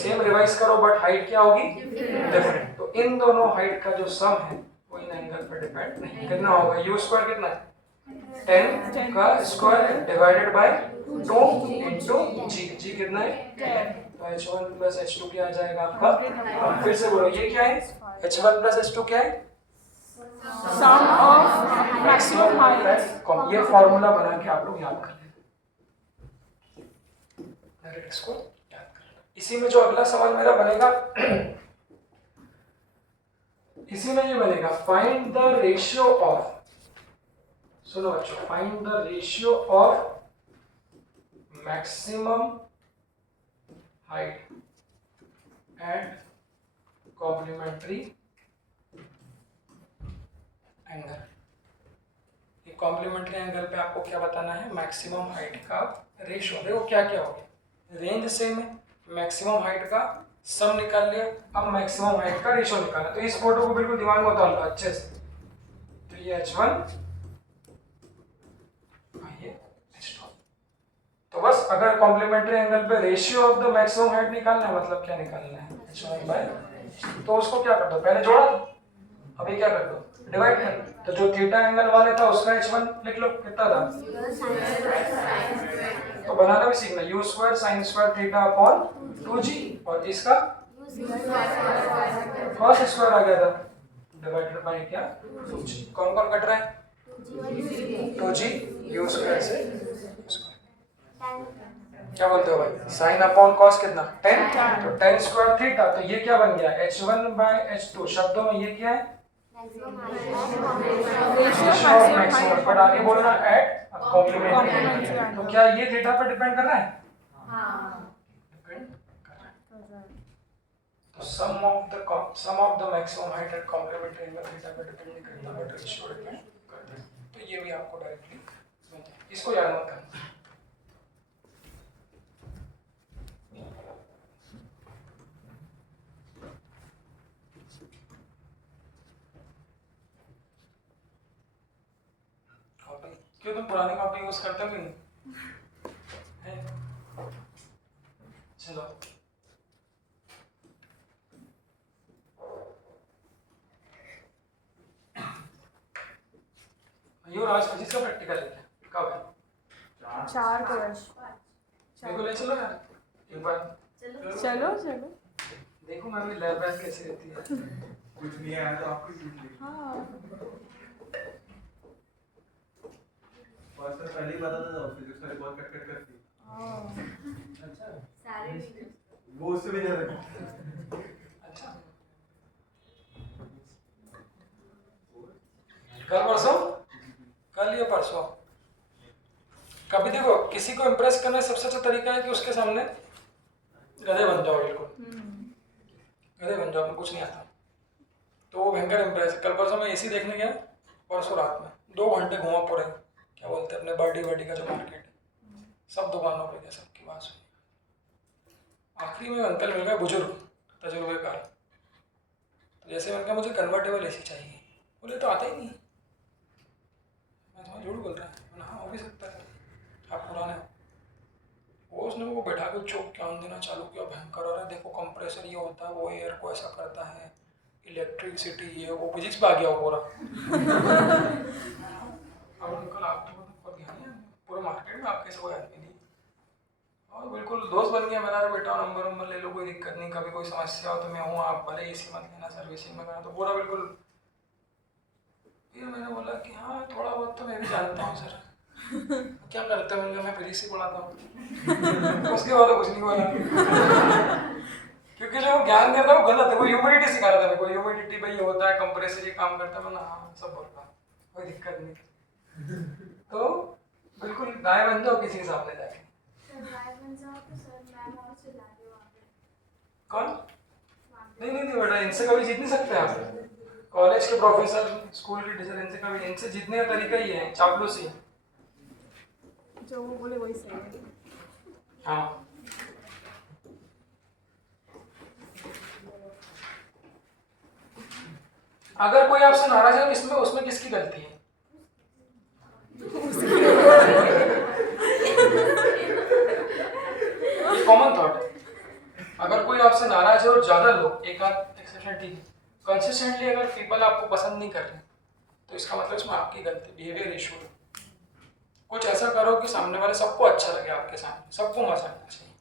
सेम रिवाइज करो, बट हाइट क्या होगी, डिफरेंट। तो इन दोनों हाइट का जो सम है वो इन एंगल पे डिपेंड नहीं। कितना होगा, यू स्क्वायर कितना है, 10 का स्क्वायर डिवाइडेड बाय 2 इनटू जी। जी कितना है, 10। तो h1 प्लस h2 क्या आ जाएगा आपका, फिर से बोलो ये क्या है, h1 प्लस h2 क्या है, सम ऑफ मैक्सिमम हाइट। ये फॉर्मूला बना के आप लोग याद कर लें, डायरेक्ट इसको याद कर लें। इसी में जो अगला सवाल मेरा बनेगा, इसी में ये बनेगा फाइंड द रेशियो ऑफ, सुनो बच्चों, find the ratio of maximum height and complementary angle. ये कॉम्प्लीमेंट्री एंगल पे आपको क्या बताना है, मैक्सिमम हाइट का रेशियो। देखो क्या क्या हो गया, रेंज सेम है, मैक्सिमम हाइट का सम निकाल लिया, अब मैक्सिमम हाइट का रेशियो निकाला। तो इस फोटो को बिल्कुल दिमाग में उतार लो अच्छे से। तो ये h1, ये h2। तो बस अगर कॉम्प्लीमेंट्री एंगल पे ratio of the maximum height निकालना है, मतलब क्या निकालना है, h1 बाय, तो उसको क्या कर दो, पहले जोड़ा दो, अभी क्या कर दो, डिवाइड कर दो। तो जो थीटा एंगल वाले था उसका h1 लिख लो, कितना था, तो बनाना भी सीखना, you square sine square theta upon 2g, और इसका कॉस स्क्वायर आ गया था डिवाइडेड बाय क्या, 2g। कौन कौन कट रहा है, 2g यू स्क्वायर से क्या बोलते हो भाई, साइन अपॉन कॉस कितना 10, तो 10 स्क्वायर थीटा। तो ये क्या बन गया, h1 बाय h2। शब्दों में ये क्या है, रेशियो ऑफ मैक्सिमम, बट आगे बोलना एट कॉम्प्लीमेंट्री। तो क्या ये थीटा पर डिपेंड कर रहा है, डिपेंड कर रहा है। तो sum of the maximum height at complementary angle theta पर डिपेंड नहीं करता, बट रेशियो डिपेंड करता है। तो ये भी आपको डायरेक्टली, इसको याद मत करना। क्यों तुम पुरानी कॉपी यूज करते हो कि नहीं? है? चलो मयूर, आज फिजिक्स का प्रैक्टिकल है क्या? कब है? 4 को है। मेरे को ले चलो यार एक बार। चलो चलो। देखो मैं भी लैब वैब कैसी रहती है। कुछ नहीं आया तो आपको पूछ ली। हाँ और सर पहले ही बता था फिजिक्स का रिकॉर्ड कट करती। अच्छा सारे वीडियोस वो उससे भी ज्यादा। अच्छा कल परसों, कल या परसों कभी देखो, किसी को इम्प्रेस करने सबसे अच्छा तरीका है कि उसके सामने गधे बन जाओ, बिल्कुल गधे बन जाओ, कुछ नहीं आता तो वो भयंकर इम्प्रेस। कल परसों मैं एसी देखने गया, परसों रात में 2 घंटे घुमा पूरे, क्या बोलते हैं अपने बर्डी वर्डी का जो मार्केट है, सब दुकानों पे गया, सबकी बात सुनी। आखिरी में अंकल मिल गए, बुजुर्ग तजुर्बेकार। तो जैसे मैंने कहा मुझे कन्वर्टेबल एसी चाहिए, बोले तो आता ही नहीं। मैं तुम्हें झूठ बोल रहा है, हाँ हो भी सकता है, आप पुराने हो। वो उसने वो बैठा के चौक ज्ञान देना चालू किया भयंकर, अरे देखो कंप्रेसर ये होता है, वो एयर को ऐसा करता है, इलेक्ट्रिसिटी ये वो, फिजिक्स पे आ गया वो पूरा। अब अंकल आप तो बहुत ध्यान है, पूरे मार्केट में आप कैसे कोई आदमी नहीं, और बिल्कुल दोस्त बन गया मेरा। बेटा नंबर नंबर ले लो, कोई दिक्कत नहीं, कभी कोई समस्या हो तो मैं हूँ, आप भले एसी मत लेना, सर्विसिंग में करना, तो पूरा बिल्कुल। फिर मैंने बोला कि हाँ थोड़ा बहुत तो मैं भी जानता हूँ सर। क्या करते हो? मैं फिजिक्स ही पढ़ाता हूँ। उसके बाद कुछ नहीं बोला, क्योंकि जो ज्ञान देता है वो गलत है। वो ह्यूमिडिटी सिखा रहा था मेरे को, ह्यूमिडिटी भाई ये होता है, कंप्रेसर ये काम करता है। मैंने हाँ सब बोलता, कोई दिक्कत नहीं। तो बिल्कुल गाय बन जाओ किसी के सामने जाके। कौन? नहीं नहीं नहीं बेटा, इनसे कभी जीत नहीं सकते आप। कॉलेज के प्रोफेसर, स्कूल के टीचर, इनसे कभी, इनसे जीतने का तरीका ही है चापलूसी। जो वो बोले वही सही है। हाँ अगर कोई आपसे नाराज है इसमें, उसमें किसकी गलती है? ये कॉमन थॉट है। अगर कोई आपसे नाराज है और ज्यादा लोग, एक आध एक्सेप्शन ठीक है, कंसिस्टेंटली अगर पीपल आपको पसंद नहीं कर रहे, तो इसका मतलब इसमें आपकी गलती, बिहेवियर इशू है। कुछ ऐसा करो कि सामने वाले सबको अच्छा लगे, आपके सामने सबको मजा आना चाहिए।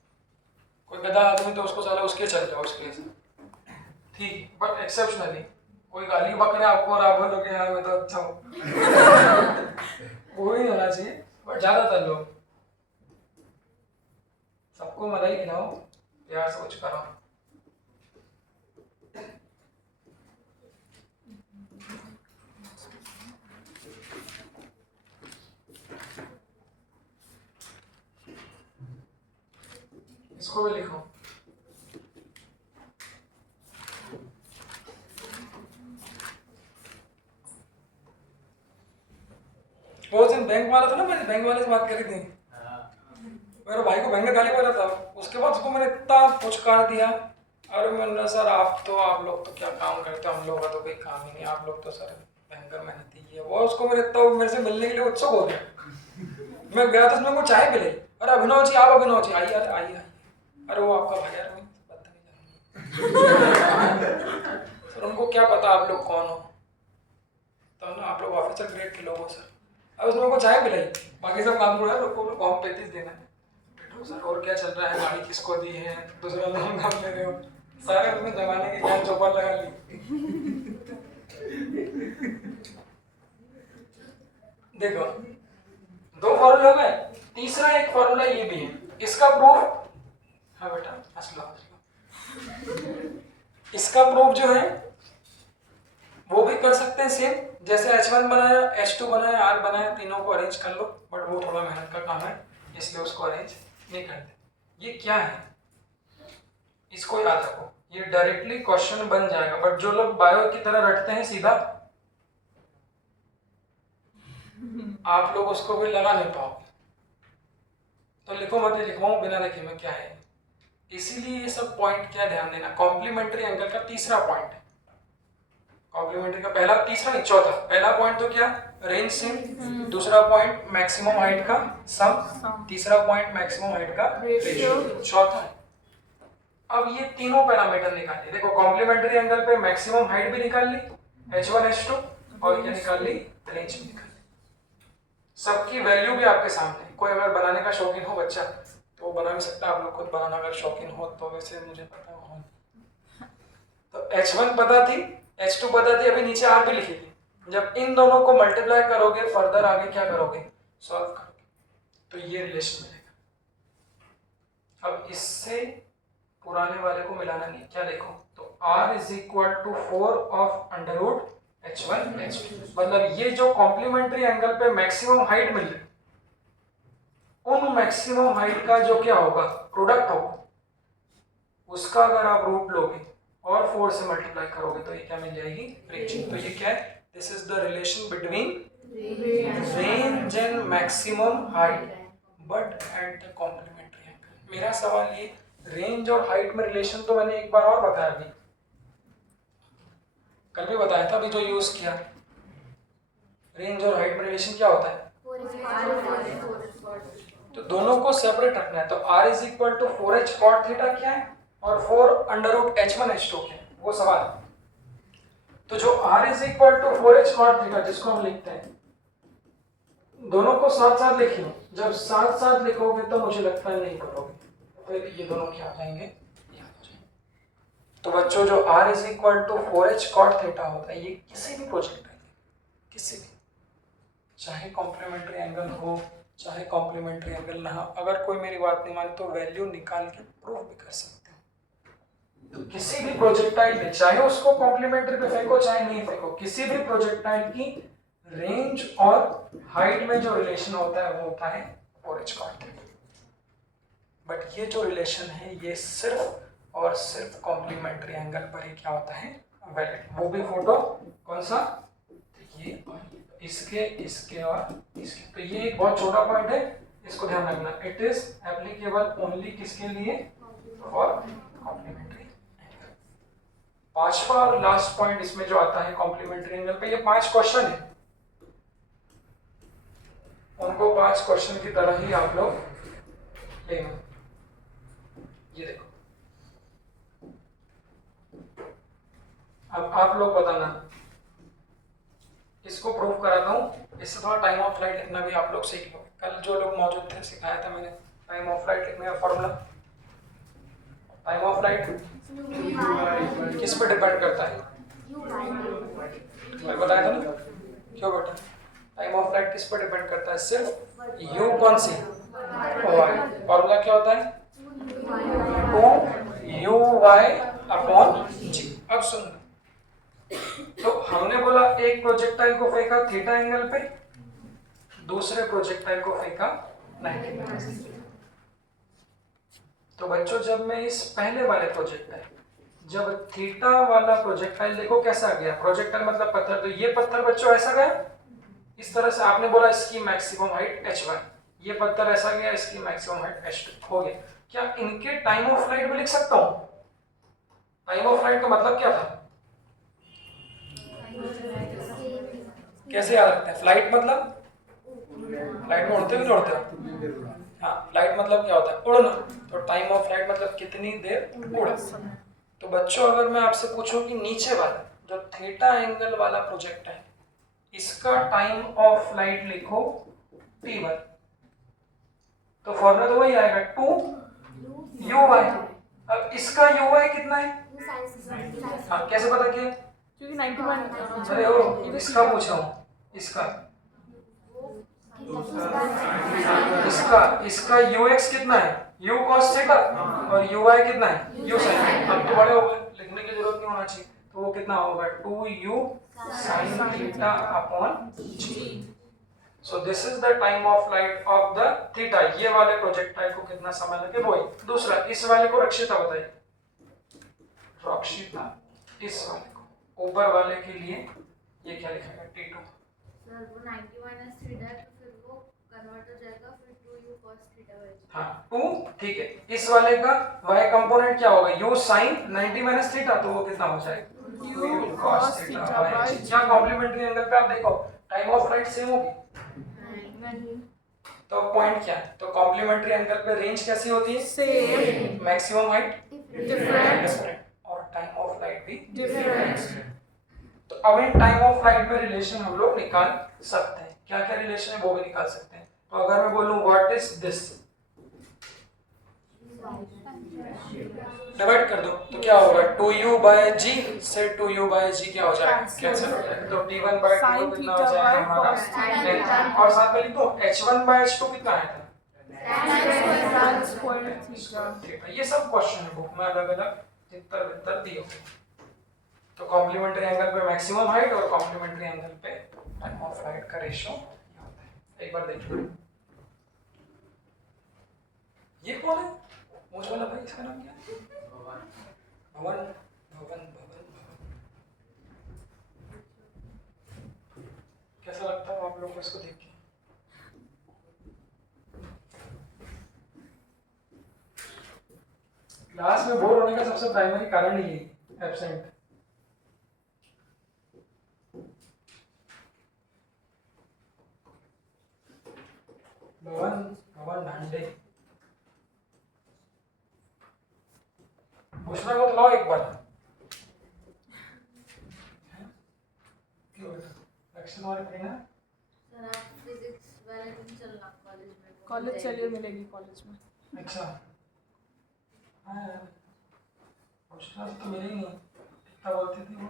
कोई गधा आदमी तो उसको साला उसके चल जाओ उसके लिए, ठीक, बट एक्सेप्शनली कोई गाली बकरे आपको और आप बोलोगे यार मैं तो अच्छा हूँ, वो ही होना चाहिए। बट ज्यादातर लोग सबको मलाई खिलाओ, प्यार से कुछ करो। इसको भी लिखो। वो दिन बैंक वाला था ना, मैंने बैंक वाले से बात करी थी, मेरे भाई को बैंक में गाली बोला था। उसके बाद उसको मैंने इतना पुचकार दिया, अरे मैंने सर आप लोग तो क्या काम करते हो, हम लोग का तो कोई काम ही नहीं, आप लोग तो सर भयंकर मेहनती है। वो उसको मेरे इतना मेरे से मिलने के लिए उत्सुक हो गया। मैं गया तो उसमें वो चाय पिलाई, अरे अभिनव जी आप अभिनव जी आइए, अरे आइए, अरे वो आपका भाई, यार सर उनको क्या पता आप लोग कौन हो, तो ना आप लोग ऑफिसर ग्रेड के लोग हो सर। अब उसने मेरे को चाय पिलाई, बाकी सब काम करा, लोग फॉर्म 35 देना है। सर और क्या चल रहा है, गाड़ी किसको दी है, दूसरा लोन काम ले रहे हो, सारे उसमें जमाने की ज्ञान चौपड़ लगा ली। देखो 2 फॉर्मूले हो गए, तीसरा एक फॉर्मूला ये भी है, इसका प्रूफ, हाँ बेटा हंस लो हंस लो, इसका प्रूफ जो है वो भी कर सकते हैं सेम, जैसे H1 बनाया, H2 बनाया, R बनाया, तीनों को अरेंज कर लो। बट वो थोड़ा मेहनत का काम है, इसलिए उसको अरेंज नहीं करते। ये क्या है, इसको याद रखो, ये डायरेक्टली क्वेश्चन बन जाएगा, बट जो लोग बायो की तरह रटते हैं सीधा, आप लोग उसको भी लगा नहीं पाओगे। तो लिखो मत, लिखवाऊं बिना देखे में क्या है। इसीलिए ये सब पॉइंट क्या ध्यान देना, कॉम्प्लीमेंट्री एंगल का तीसरा पॉइंट है। कॉम्प्लीमेंट्री का पहला, तीसरा नहीं, चौथा। पहला पॉइंट तो क्या, रेंज सेम, दूसरा पॉइंट मैक्सिमम हाइट का सम, तीसरा पॉइंट मैक्सिमम हाइट का रेशियो, चौथा है। अब ये तीनों पैरामीटर निकालिए। देखो कॉम्प्लीमेंट्री एंगल पे मैक्सिमम हाइट भी निकाल ली, h1 h2, और क्या निकाल ली, रेंज भी निकाल ली। सबकी वैल्यू भी आपके सामने। कोई अगर बनाने का शौकीन हो बच्चा तो वो बना भी सकता है, आप लोग खुद बनाना अगर शौकीन हो तो। वैसे मुझे पता हो तो h1 पता थी, h2 पता थी, अभी नीचे r भी लिखी थी। जब इन दोनों को मल्टीप्लाई करोगे, फर्दर आगे क्या करोगे, सॉल्व करोगे, तो ये रिलेशन मिलेगा। अब इससे पुराने वाले को मिलाना नहीं, क्या देखो, तो r is equal to 4 of under root h1 h2। मतलब ये जो कॉम्प्लीमेंट्री एंगल पे मैक्सिमम हाइट मिल रही, उन मैक्सिमम हाइट का जो क्या होगा, प्रोडक्ट होगा, उसका अगर आप रूट लोगे और 4 से मल्टीप्लाई करोगे तो ये क्या मिल जाएगी, रेंज। तो ये क्या है, this is the relation between range and maximum height but at the complementary angle. मेरा सवाल ये, रेंज और हाइट में रिलेशन तो मैंने एक बार और बताया, अभी कल भी बताया था, अभी जो यूज किया। रेंज और हाइट में रिलेशन क्या होता है, तो दोनों को सेपरेट रखना है। तो r is equal to 4h cot theta क्या है और 4 अंडर रूट h1 h2 क्या है, वो सवाल। तो जो r is equal to 4h cot theta जिसको हम लिखते हैं, दोनों को साथ साथ लिखिए। जब साथ साथ लिखोगे तो मुझे लगता है नहीं करोगे, फिर ये दोनों क्या हो जाएंगे, याद हो जाएंगे। तो बच्चों जो r is equal to 4h cot theta होता है, ये किसी भी प्रोजेक्टाइल, किसी भी, चाहे कॉम्प्लीमेंट्री एंगल हो चाहे कॉम्प्लीमेंट्री एंगल ना हो, अगर कोई मेरी बात नहीं माने तो वैल्यू निकाल के प्रूव भी कर सकते हो। तो किसी भी प्रोजेक्टाइल में, चाहे उसको कॉम्प्लीमेंट्री पे फेंको चाहे नहीं फेंको, किसी भी प्रोजेक्टाइल की रेंज और हाइट में जो रिलेशन होता है वो होता है 4h cot थीटा। बट ये जो रिलेशन है ये सिर्फ और सिर्फ कॉम्प्लीमेंट्री एंगल पर ही क्या होता है, वैलिड। वो भी फोटो कौन सा, ये इसके, इसके और इसके। तो ये एक बहुत छोटा पॉइंट है, इसको ध्यान रखना। इट इज एप्लीकेबल ओनली किसके लिए, फॉर कॉम्प्लीमेंट्री एंगल। पांचवा और लास्ट पॉइंट इसमें जो आता है कॉम्प्लीमेंट्री एंगल पे, ये 5 क्वेश्चन है, उनको 5 क्वेश्चन की तरह ही आप लोग लेना। ये देखो, अब आप लोग बताना, इसको प्रूव कराता हूँ। इससे थोड़ा टाइम ऑफ फ्लाइट लिखना भी आप लोग सीख लो। कल जो लोग मौजूद थे सिखाया था मैंने टाइम ऑफ फ्लाइट लिखने का फॉर्मूला। टाइम ऑफ फ्लाइट किस पे डिपेंड करता है, मैं बताया था ना, क्यों बेटा, टाइम ऑफ फ्लाइट किस पर डिपेंड करता है, सिर्फ u कौन सी, फॉर्मूला क्या होता है, 2uy अपॉन g। अब सुन, तो हमने बोला एक प्रोजेक्टाइल को फेंका थीटा एंगल पे, दूसरे प्रोजेक्टाइल को फेंका 90 डिग्री। तो बच्चों जब मैं इस पहले वाले प्रोजेक्टाइल, जब थीटा वाला प्रोजेक्टाइल देखो कैसा गया, प्रोजेक्टाइल मतलब पत्थर, तो ये पत्थर बच्चों ऐसा गया, इस तरह से आपने बोला इसकी मैक्सिमम हाइट h1, ये पत्थर ऐसा गया, इसकी मैक्सिमम हाइट h2 हो गया। क्या इनके टाइम ऑफ फ्लाइट भी लिख सकता हूं? टाइम ऑफ फ्लाइट का मतलब क्या था, कैसे याद रखते हैं? फ्लाइट मतलब फ्लाइट में उड़ते भी उड़ते हो, हाँ, फ्लाइट मतलब क्या होता है, उड़ना। तो टाइम ऑफ फ्लाइट मतलब कितनी देर उड़ा। तो बच्चों अगर मैं आपसे पूछूं कि नीचे वाला जो थीटा एंगल वाला प्रोजेक्ट है, इसका टाइम ऑफ फ्लाइट लिखो t1, तो फॉर्मूला तो वही आएगा 2uy। अब इसका uy कितना है, हाँ, कैसे पता किया, क्योंकि 91। अरे ओ, इसका पूछ रहा हूँ, इसका इसका ux कितना है, u cos थीटा, और uy कितना है, u sin। अब तो बड़े हो गए, लिखने की जरूरत नहीं होना चाहिए, तो वो कितना होगा 2u sin theta upon g। So this is the time of flight of the theta. ये वाले प्रोजेक्टाइल को कितना समय लगे, वही। दूसरा, इस वाले को रक्षिता बताइए, रक्षिता, इस वाले को, ऊपर वाले के लिए ये क्या लिखेगा, t2। सर वो 90 माइनस थीटा है, तो फिर वो कन्वर्ट हो जाएगा, फिर 2u cos थीटा बचेगा। हाँ 2, ठीक है। इस वाले का y कंपोनेंट क्या होगा, u sin 90 माइनस थीटा, तो वो कितना हो जाएगा U cos theta by g। क्या कॉम्प्लीमेंट्री एंगल पे आप देखो टाइम ऑफ फ्लाइट सेम होगी, नहीं, तो पॉइंट क्या है, तो कॉम्प्लीमेंट्री एंगल पे रेंज कैसी होती है, सेम, मैक्सिमम हाइट डिफरेंट, और टाइम ऑफ फ्लाइट भी। डिफरेंट। तो अब इन टाइम ऑफ फ्लाइट में रिलेशन हम लोग निकाल सकते हैं, क्या क्या रिलेशन है वो भी निकाल सकते हैं। तो अगर मैं बोलूं व्हाट इज दिस, डिवाइड कर दो तो क्या होगा, 2u बाय g से 2u बाय g क्या हो जाएगा, कैंसिल हो जाएगा। तो t1 बाय 2 कितना हो जाएगा हमारा, और साथ में लिख दो h1 बाय h2 कितना आया था, tan square theta। ये सब क्वेश्चन है बुक में अलग अलग चित्र वित्र दिए हुए। तो कॉम्प्लीमेंट्री एंगल पे मैक्सिमम हाइट और कॉम्प्लीमेंट्री एंगल पे टाइम ऑफ फ्लाइट का रेशियो होता है। एक बार देखिए ये कौन है, मुझे वाला भाई, इसका नाम क्या है, भवन भवन भवन भवन। कैसा लगता है आप लोगों को इसको देख के, क्लास में बोर होने का सबसे प्राइमरी कारण ही है एब्सेंट। भवन भवन भांडे पूछना को तो लाओ एक बार, एक्शन और ना सर आप फिजिक्स वाले दिन चलना कॉलेज में, कॉलेज चलिए, मिलेगी कॉलेज में। अच्छा हाँ यार पूछना तो मिले ही नहीं, कितना बोलती थी वो,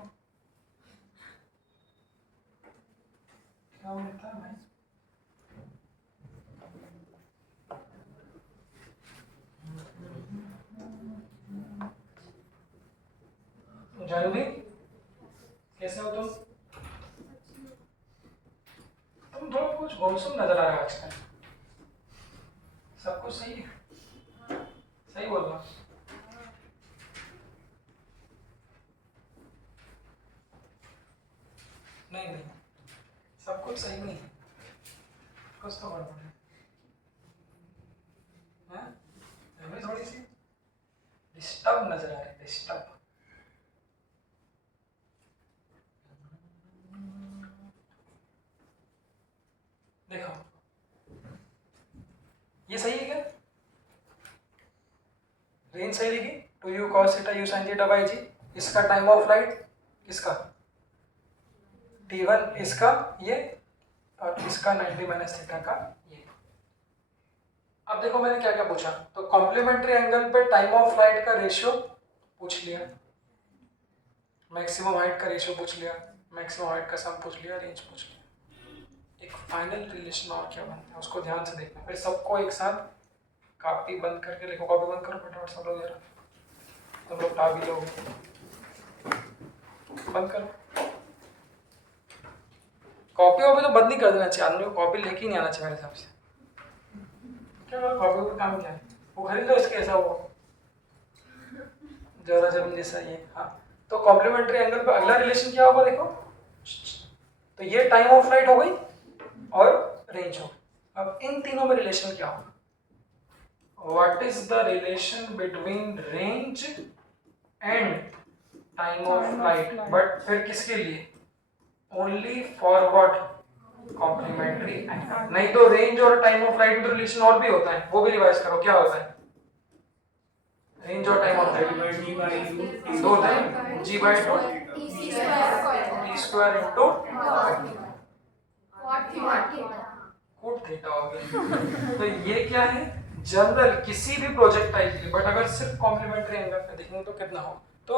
क्या बोलता है भाई, जानवी कैसे हो तुम थोड़ा कुछ गुमसुम नजर आ रहा है आजकल, सब कुछ सही है, सही बोल रहा, नहीं नहीं सब कुछ सही नहीं है, कुछ तो गड़बड़ है, हमें थोड़ी सी डिस्टर्ब नजर आ रही है, डिस्टर्ब। देखो ये सही है क्या, रेंज सही रहेगी, 2u cos theta u sin theta by g, इसका टाइम ऑफ फ्लाइट किसका t1, इसका ये, और इसका 90 माइनस थीटा का ये। अब देखो मैंने क्या क्या पूछा, तो कॉम्प्लीमेंट्री एंगल पे टाइम ऑफ फ्लाइट का रेशियो पूछ लिया, मैक्सिमम हाइट का रेशियो पूछ लिया, मैक्सिमम हाइट का सम पूछ लिया, रेंज पूछ लिया। एक फाइनल रिलेशन और क्या बनता है उसको ध्यान से देखना, फिर सबको एक साथ कॉपी बंद करके लिखो, कॉपी बंद करो फटाफट सब लोग, जरा तुम लोग टावी लोग बंद करो, कॉपी वॉपी तो बंद नहीं कर देना चाहिए, आदमी को कॉपी लेके ही नहीं आना चाहिए मेरे हिसाब से, क्या कॉपी का काम क्या है, वो खरीद लो इसके ऐसा वो जरा जमीन जैसा ये। हाँ तो कॉम्प्लीमेंट्री एंगल पे अगला रिलेशन क्या होगा देखो, तो ये टाइम ऑफ फ्लाइट हो गई और रेंज हो गई। अब इन तीनों में रिलेशन क्या होगा, what is the relation between range and time of flight, but फिर किसके लिए, only for what, complementary angle. नहीं तो रेंज और टाइम ऑफ फ्लाइट में रिलेशन और भी होता है, वो भी रिवाइज करो क्या होता है, रेंज और टाइम ऑफ फ्लाइट दो होता है, g by 2 t square into cot theta हो गया। तो ये क्या है, जनरल किसी भी प्रोजेक्टाइल के लिए, बट अगर सिर्फ कॉम्प्लीमेंट्री एंगल पे देखेंगे तो कितना हो, तो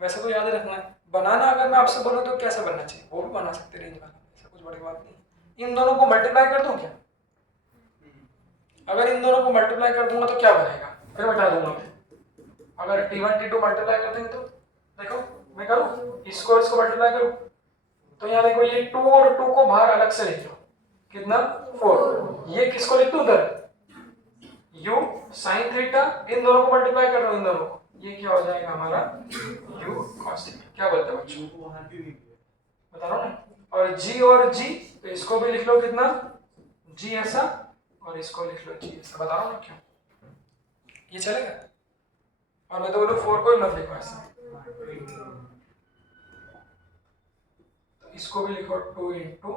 वैसे तो याद रखना है बनाना, अगर मैं आपसे बोलूँ तो कैसे बनना चाहिए वो भी बना सकते रेंज वाला, ऐसा कुछ बड़ी बात नहीं। इन दोनों को मल्टीप्लाई कर दूं क्या, अगर इन दोनों को मल्टीप्लाई कर दूंगा तो क्या बनेगा, फिर मिटा दूंगा मैं, अगर t1 t2 मल्टीप्लाई कर देंगे तो देखो मैं करूँ इसको मल्टीप्लाई करूँ, तो यहाँ देखो ये 2 और 2 को बाहर अलग से लिख लो, कितना 4, ये किसको लिख दूं उधर, u sin थीटा, इन दोनों को मल्टीप्लाई कर रहा हूं इन दोनों को, ये क्या हो जाएगा हमारा u cos थीटा। क्या बोलते हैं बच्चों, बता रहा हूं ना, और g और g तो इसको भी लिख लो कितना g ऐसा, और इसको लिख लो g ऐसा, बता रहा हूं ना क्यों, ये चलेगा। और मैं तो बोलूं 4 को ही मत लिखो ऐसा, इसको भी लिखो 2 इंटू,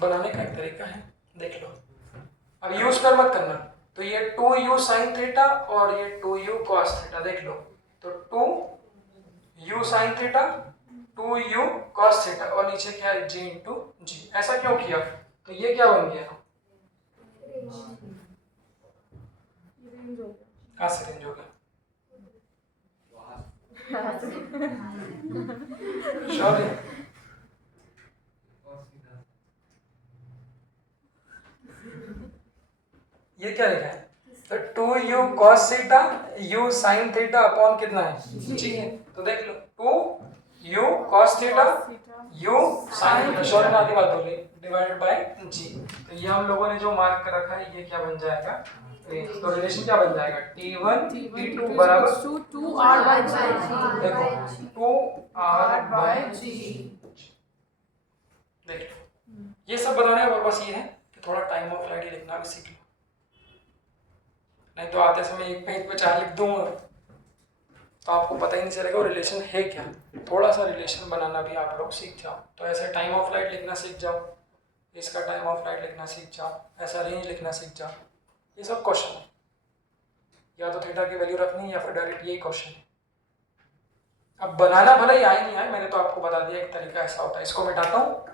बनाने का एक तरीका है, देख लो। अब यू स्क्वायर मत करना, तो ये 2u साइन थीटा और ये 2u cos थीटा, देख लो। तो 2u sine theta 2u cos theta और नीचे क्या है g इंटू जी। ऐसा क्यों किया? तो ये क्या बन गया? कहाँ से रेंज हो गया? श्योर है? ये क्या लिखा है? तो 2u cos theta u sin theta upon कितना है g है। तो देख लो 2u cos theta u sin theta, short में आधी बात बोली, डिवाइडेड बाय g। तो ये हम लोगों ने जो मार्क कर रखा है ये क्या बन जाएगा? तो रिलेशन क्या बन जाएगा? t1 t2 बराबर 2r by g। देखो 2r बाय g। देख लो ये सब बताने का पर्पस ये है कि थोड़ा टाइम ऑफ फ्लाइट लिखना भी सीख लो, नहीं तो आते समय एक पेज पे 4 लिख दूंगा तो आपको पता ही नहीं चलेगा वो रिलेशन है क्या। थोड़ा सा रिलेशन बनाना भी आप लोग सीख जाओ। तो ऐसे टाइम ऑफ फ्लाइट लिखना सीख जाओ, इसका टाइम ऑफ फ्लाइट लिखना सीख जाओ, ऐसा रेंज लिखना सीख जाओ। ये सब क्वेश्चन है, या तो थीटा की वैल्यू रखनी है या फिर डायरेक्ट यही क्वेश्चन है। अब बनाना भले ही आए नहीं आए, मैंने तो आपको बता दिया एक तरीका ऐसा होता है। इसको मिटाता हूँ,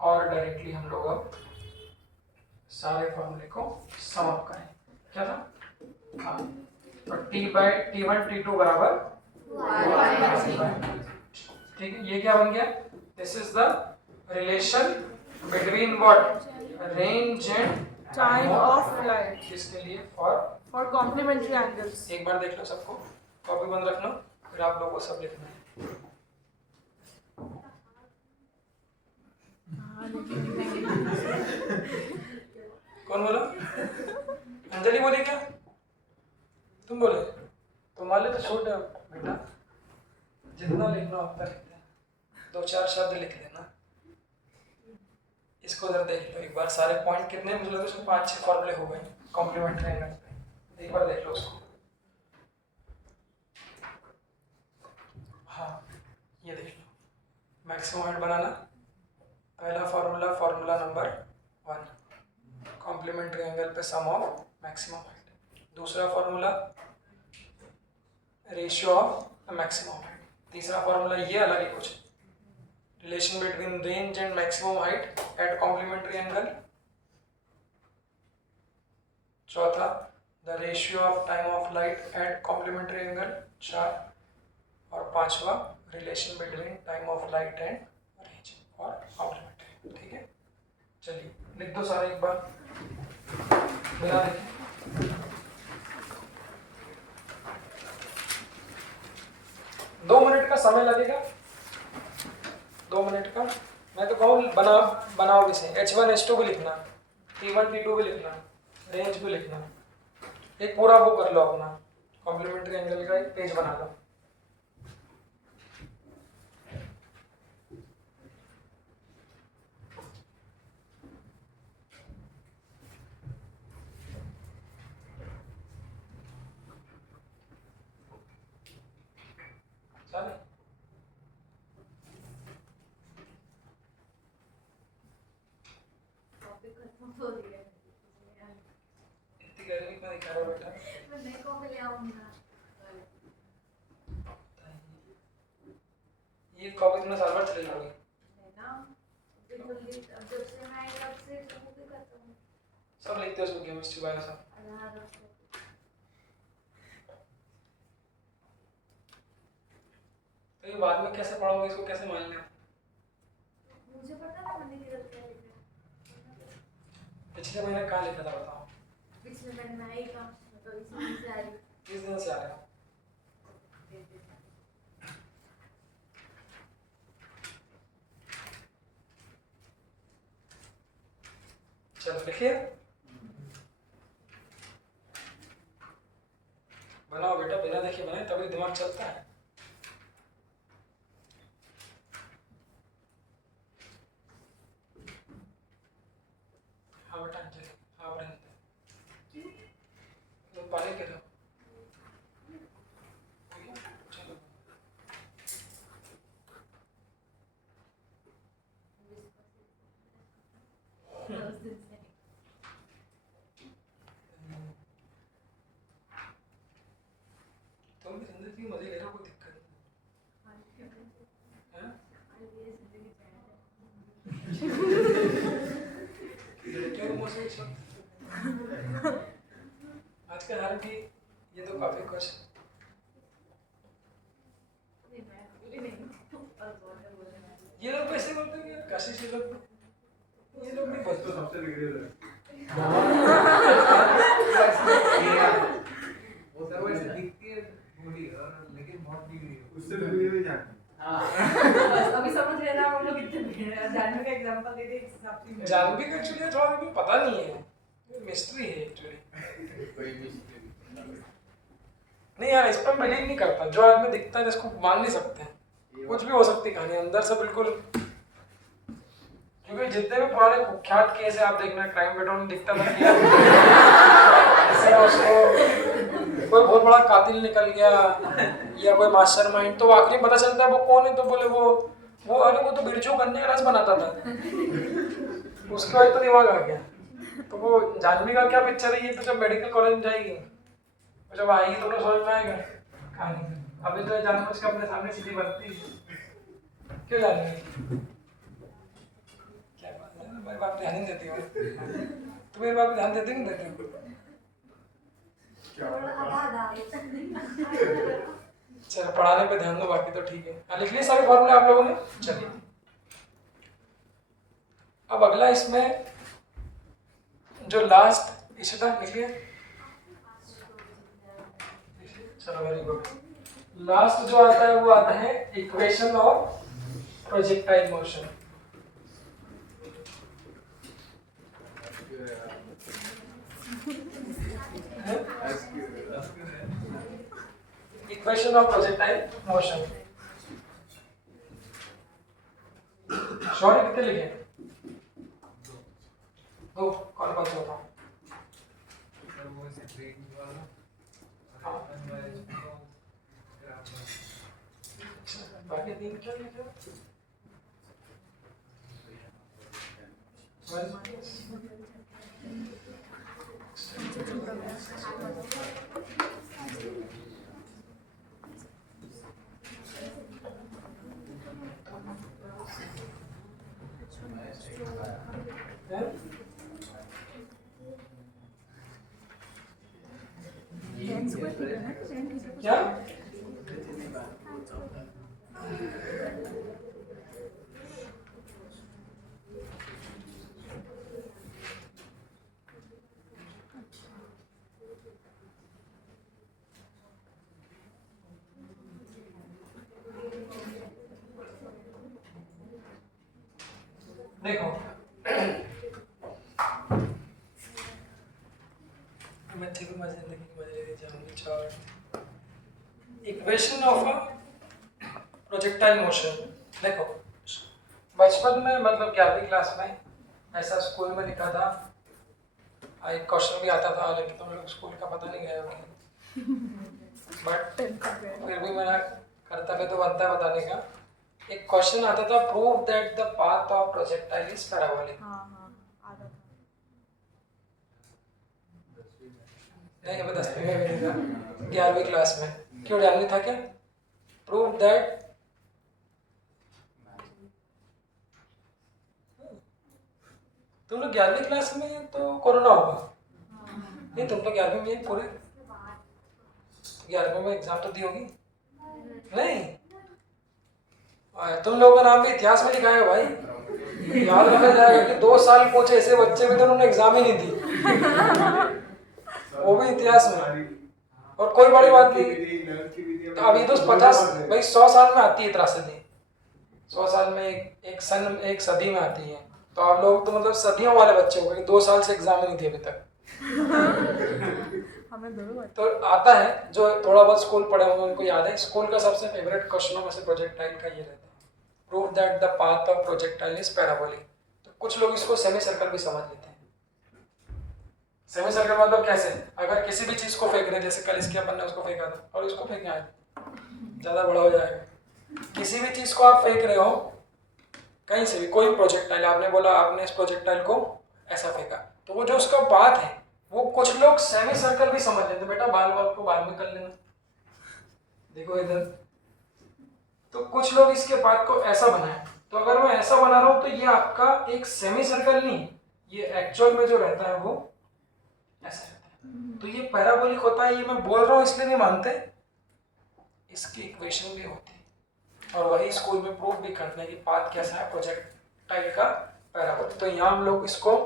और डायरेक्टली हम लोग अब सारे फॉर्मूले को सम अप करें। क्या था? हाँ, तो t1 t2 बराबर, ठीक है। ये क्या बन गया? This is the relation between what? Range and Time of flight किसके लिए? For complementary angles। एक बार देख लो सबको, कॉपी बंद रखना, फिर आप लोगों को सब लिखना है। कौन बोला? अंजलि बोली क्या? तुम बोले? तुम्हारे तो छोड़ दो बेटा, जितना लिखना उतना लिखते हैं, 2-4 शब्द लिख लेना। इसको जरा देख लो एक बार, सारे पॉइंट कितने मुझे उसमें 5-6 फॉर्मूले हो गए कॉम्प्लीमेंट्री एंगल पे, एक बार देख लो उसको। हाँ ये देख लो, मैक्सिमम हाइट बनाना, पहला फार्मूला नंबर 1, कॉम्प्लीमेंट्री एंगल पे सम ऑफ मैक्सिमम हाइट। दूसरा formula ratio of maximum height. तीसरा फार्मूला ये अलग ही कुछ, relation between range and maximum height at complementary angle. चौथा the ratio of time of light at complementary angle. 4 और 5वां relation between time of light and range और complementary. ठीक है, चलिए लिख दो सारे एक बार बिना देखे। दो मिनट का समय लगेगा, 2 मिनट का। मैं तो कहूँ बनाओ इसे, H1 H2 भी लिखना, T1 T2 भी लिखना, रेंज भी लिखना। एक पूरा वो कर लो अपना, कॉम्प्लीमेंट्री एंगल का एक पेज बना लो। चले इतनी गर्मी क्यों दिखा रहा हो बेटा? मैं नई कॉपी ले आऊंगा। ये कॉपी तुमने साल भर चले जाओगे ना, बिल्कुल। अब जब से मैं तब से शुरू भी करता हूँ। सब लिखते हो, उसमें केमिस्ट्री बायो सब। तो ये बाद में कैसे पढ़ोगे, इसको कैसे मान लें? मुझे पता है मैंने किधर क्या लिखा है। पिछले महीने कहाँ लिखा था बताओ? पिछले महीने में आई का, तो इस महीने से आई। किस दिन से आ रहा है? चलो लिखिए, बनाओ बेटा, बिना देखे बनाए तभी दिमाग चलता है। हाँ बेटा अंजलि, हाँ रहने दो, पानी के दो। उस दिन से। तुम भी जिंदगी की मजे ले रहे हो, कोई दिक्कत नहीं है? लड़कियों को मौसम इस वक्त आज के हाल की ये तो काफी कुछ ये लोग कैसे बोलते हैं यार, काशी से लोग ये लोग नहीं तो बोलते। सबसे बिगड़े हुए वो सर वैसे दिखती है बूढ़ी और लेकिन बहुत बिगड़ी है। उससे बिगड़े हुए जान बस अभी समझ रहे ना हम लोग कितने बिगड़े हैं। जानवी का एग्जांपल दे दे, इस हिसाब से जानवी का एक्चुअली थोड़ा भी पता नहीं है, मिस्ट्री है एक्चुअली। कोई मिस्त्री नहीं यार, इस पर बिलीव नहीं करता, जो आदमी दिखता है इसको मान नहीं सकते, कुछ भी हो सकती कहानी अंदर से बिल्कुल। क्योंकि जितने भी पुराने कुख्यात केस है आप देखना, क्राइम पेट्रोल में दिखता था कि ऐसे ना उसको कोई बहुत बड़ा कातिल निकल गया या कोई मास्टरमाइंड, तो आखिरी पता चलता है वो कौन है, तो बोले वो अरे वो तो बिरजू गन्ने का रस बनाता था, उसके बाद तो दिमाग आ गया। तो वो जानवी का क्या पिक्चर है, ये तो जब मेडिकल कॉलेज में जाएगी, जब आएगी तो उन्हें समझ में आएगा कहानी। अभी तो जानवी उसके अपने सामने सीधी बनती है, क्यों जानवी? क्या बात है, मेरी बात पे ध्यान नहीं देती हो तो मेरी बात पे ध्यान देते नहीं देते हो? चलो पढ़ाने पे ध्यान दो, बाकी तो ठीक है। हाँ, लिख लिए सारे फॉर्मूले आप लोगों ने? चलिए अब अगला इसमें जो लास्ट इसे था लिख लिया, चलो वेरी गुड। लास्ट जो आता है वो आता है equation of projectile motion. Equation of projectile motion. Short कितने लिखे? दो। कौन कौन सा होता? वो से ट्रेन वाला हाँ। ग्राफ बाकी तीन क्या लिखे? वन माइनस क्या? देखो मैं ठीक हूँ, जिंदगी की मजे लेके जाऊंगी। Chart equation of a projectile motion. देखो बचपन में मतलब 11वीं क्लास में ऐसा स्कूल में लिखा था, एक क्वेश्चन भी आता था, लेकिन तुम लोग स्कूल का पता नहीं गए होंगे, बट फिर भी मेरा कर्तव्य तो बनता है बताने का। एक क्वेश्चन आता था, prove that the path of projectile is parabolic. आता था। नहीं अभी 10वीं में भी नहीं था, 11वीं क्लास में। क्यों जानवी था क्या? प्रूव दैट तुम लोग 11वीं क्लास में तो कोरोना होगा, नहीं तुम तो 11वीं में पूरे 11वीं में एग्जाम तो दी होगी नहीं? तुम लोगों का नाम भी इतिहास में लिखा है भाई, याद रखा जाएगा कि 2 साल कुछ ऐसे बच्चे भी थे उन्होंने एग्जाम ही नहीं दी, वो भी इतिहास में। और कोई बड़ी बात नहीं, तो अभी तो 50 भाई 100 साल में आती है त्रासदी, 100 साल में एक सदी में आती है। तो आप लोग तो मतलब सदियों वाले बच्चे हो गए, 2 साल से एग्जाम ही नहीं थे अभी तक। हमें दोनों तो आता है, जो थोड़ा बहुत स्कूल पढ़े होंगे उनको याद है, स्कूल का सबसे फेवरेट क्वेश्चनों में से प्रोजेक्टाइल का ये रहता है, prove that the path of projectile is parabolic. तो कुछ लोग इसको सेमी सर्कल भी समझ लेते हैं। सेमी सर्कल मतलब कैसे? अगर किसी भी चीज को फेंक रहे, जैसे कल इसके अपन ने उसको फेंका था और इसको फेंकना है, ज्यादा बड़ा हो जाएगा। किसी भी चीज को आप फेंक रहे हो कहीं से भी, कोई प्रोजेक्टाइल, आपने बोला आपने इस प्रोजेक्टाइल को तो वो जो उसका पाथ है वो कुछ लोग सेमी सर्कल भी समझ लेते, बेटा बाल बाल को बाद में कर लेना, देखो इधर। तो कुछ लोग इसके पाथ को ऐसा बनाए, तो अगर मैं ऐसा बना रहा हूं तो ये आपका एक सेमी सर्कल नहीं, ये एक्चुअल में जो रहता है वो ऐसा रहता है। तो ये पैराबोलिक होता है, ये मैं बोल रहा हूँ इसलिए नहीं मानते, इसकी इक्वेशन भी होती है और वही स्कूल में प्रूव भी करते हैं कि पाथ कैसा है प्रोजेक्टाइल का पैराबोलिक। तो यहाँ हम लोग इसको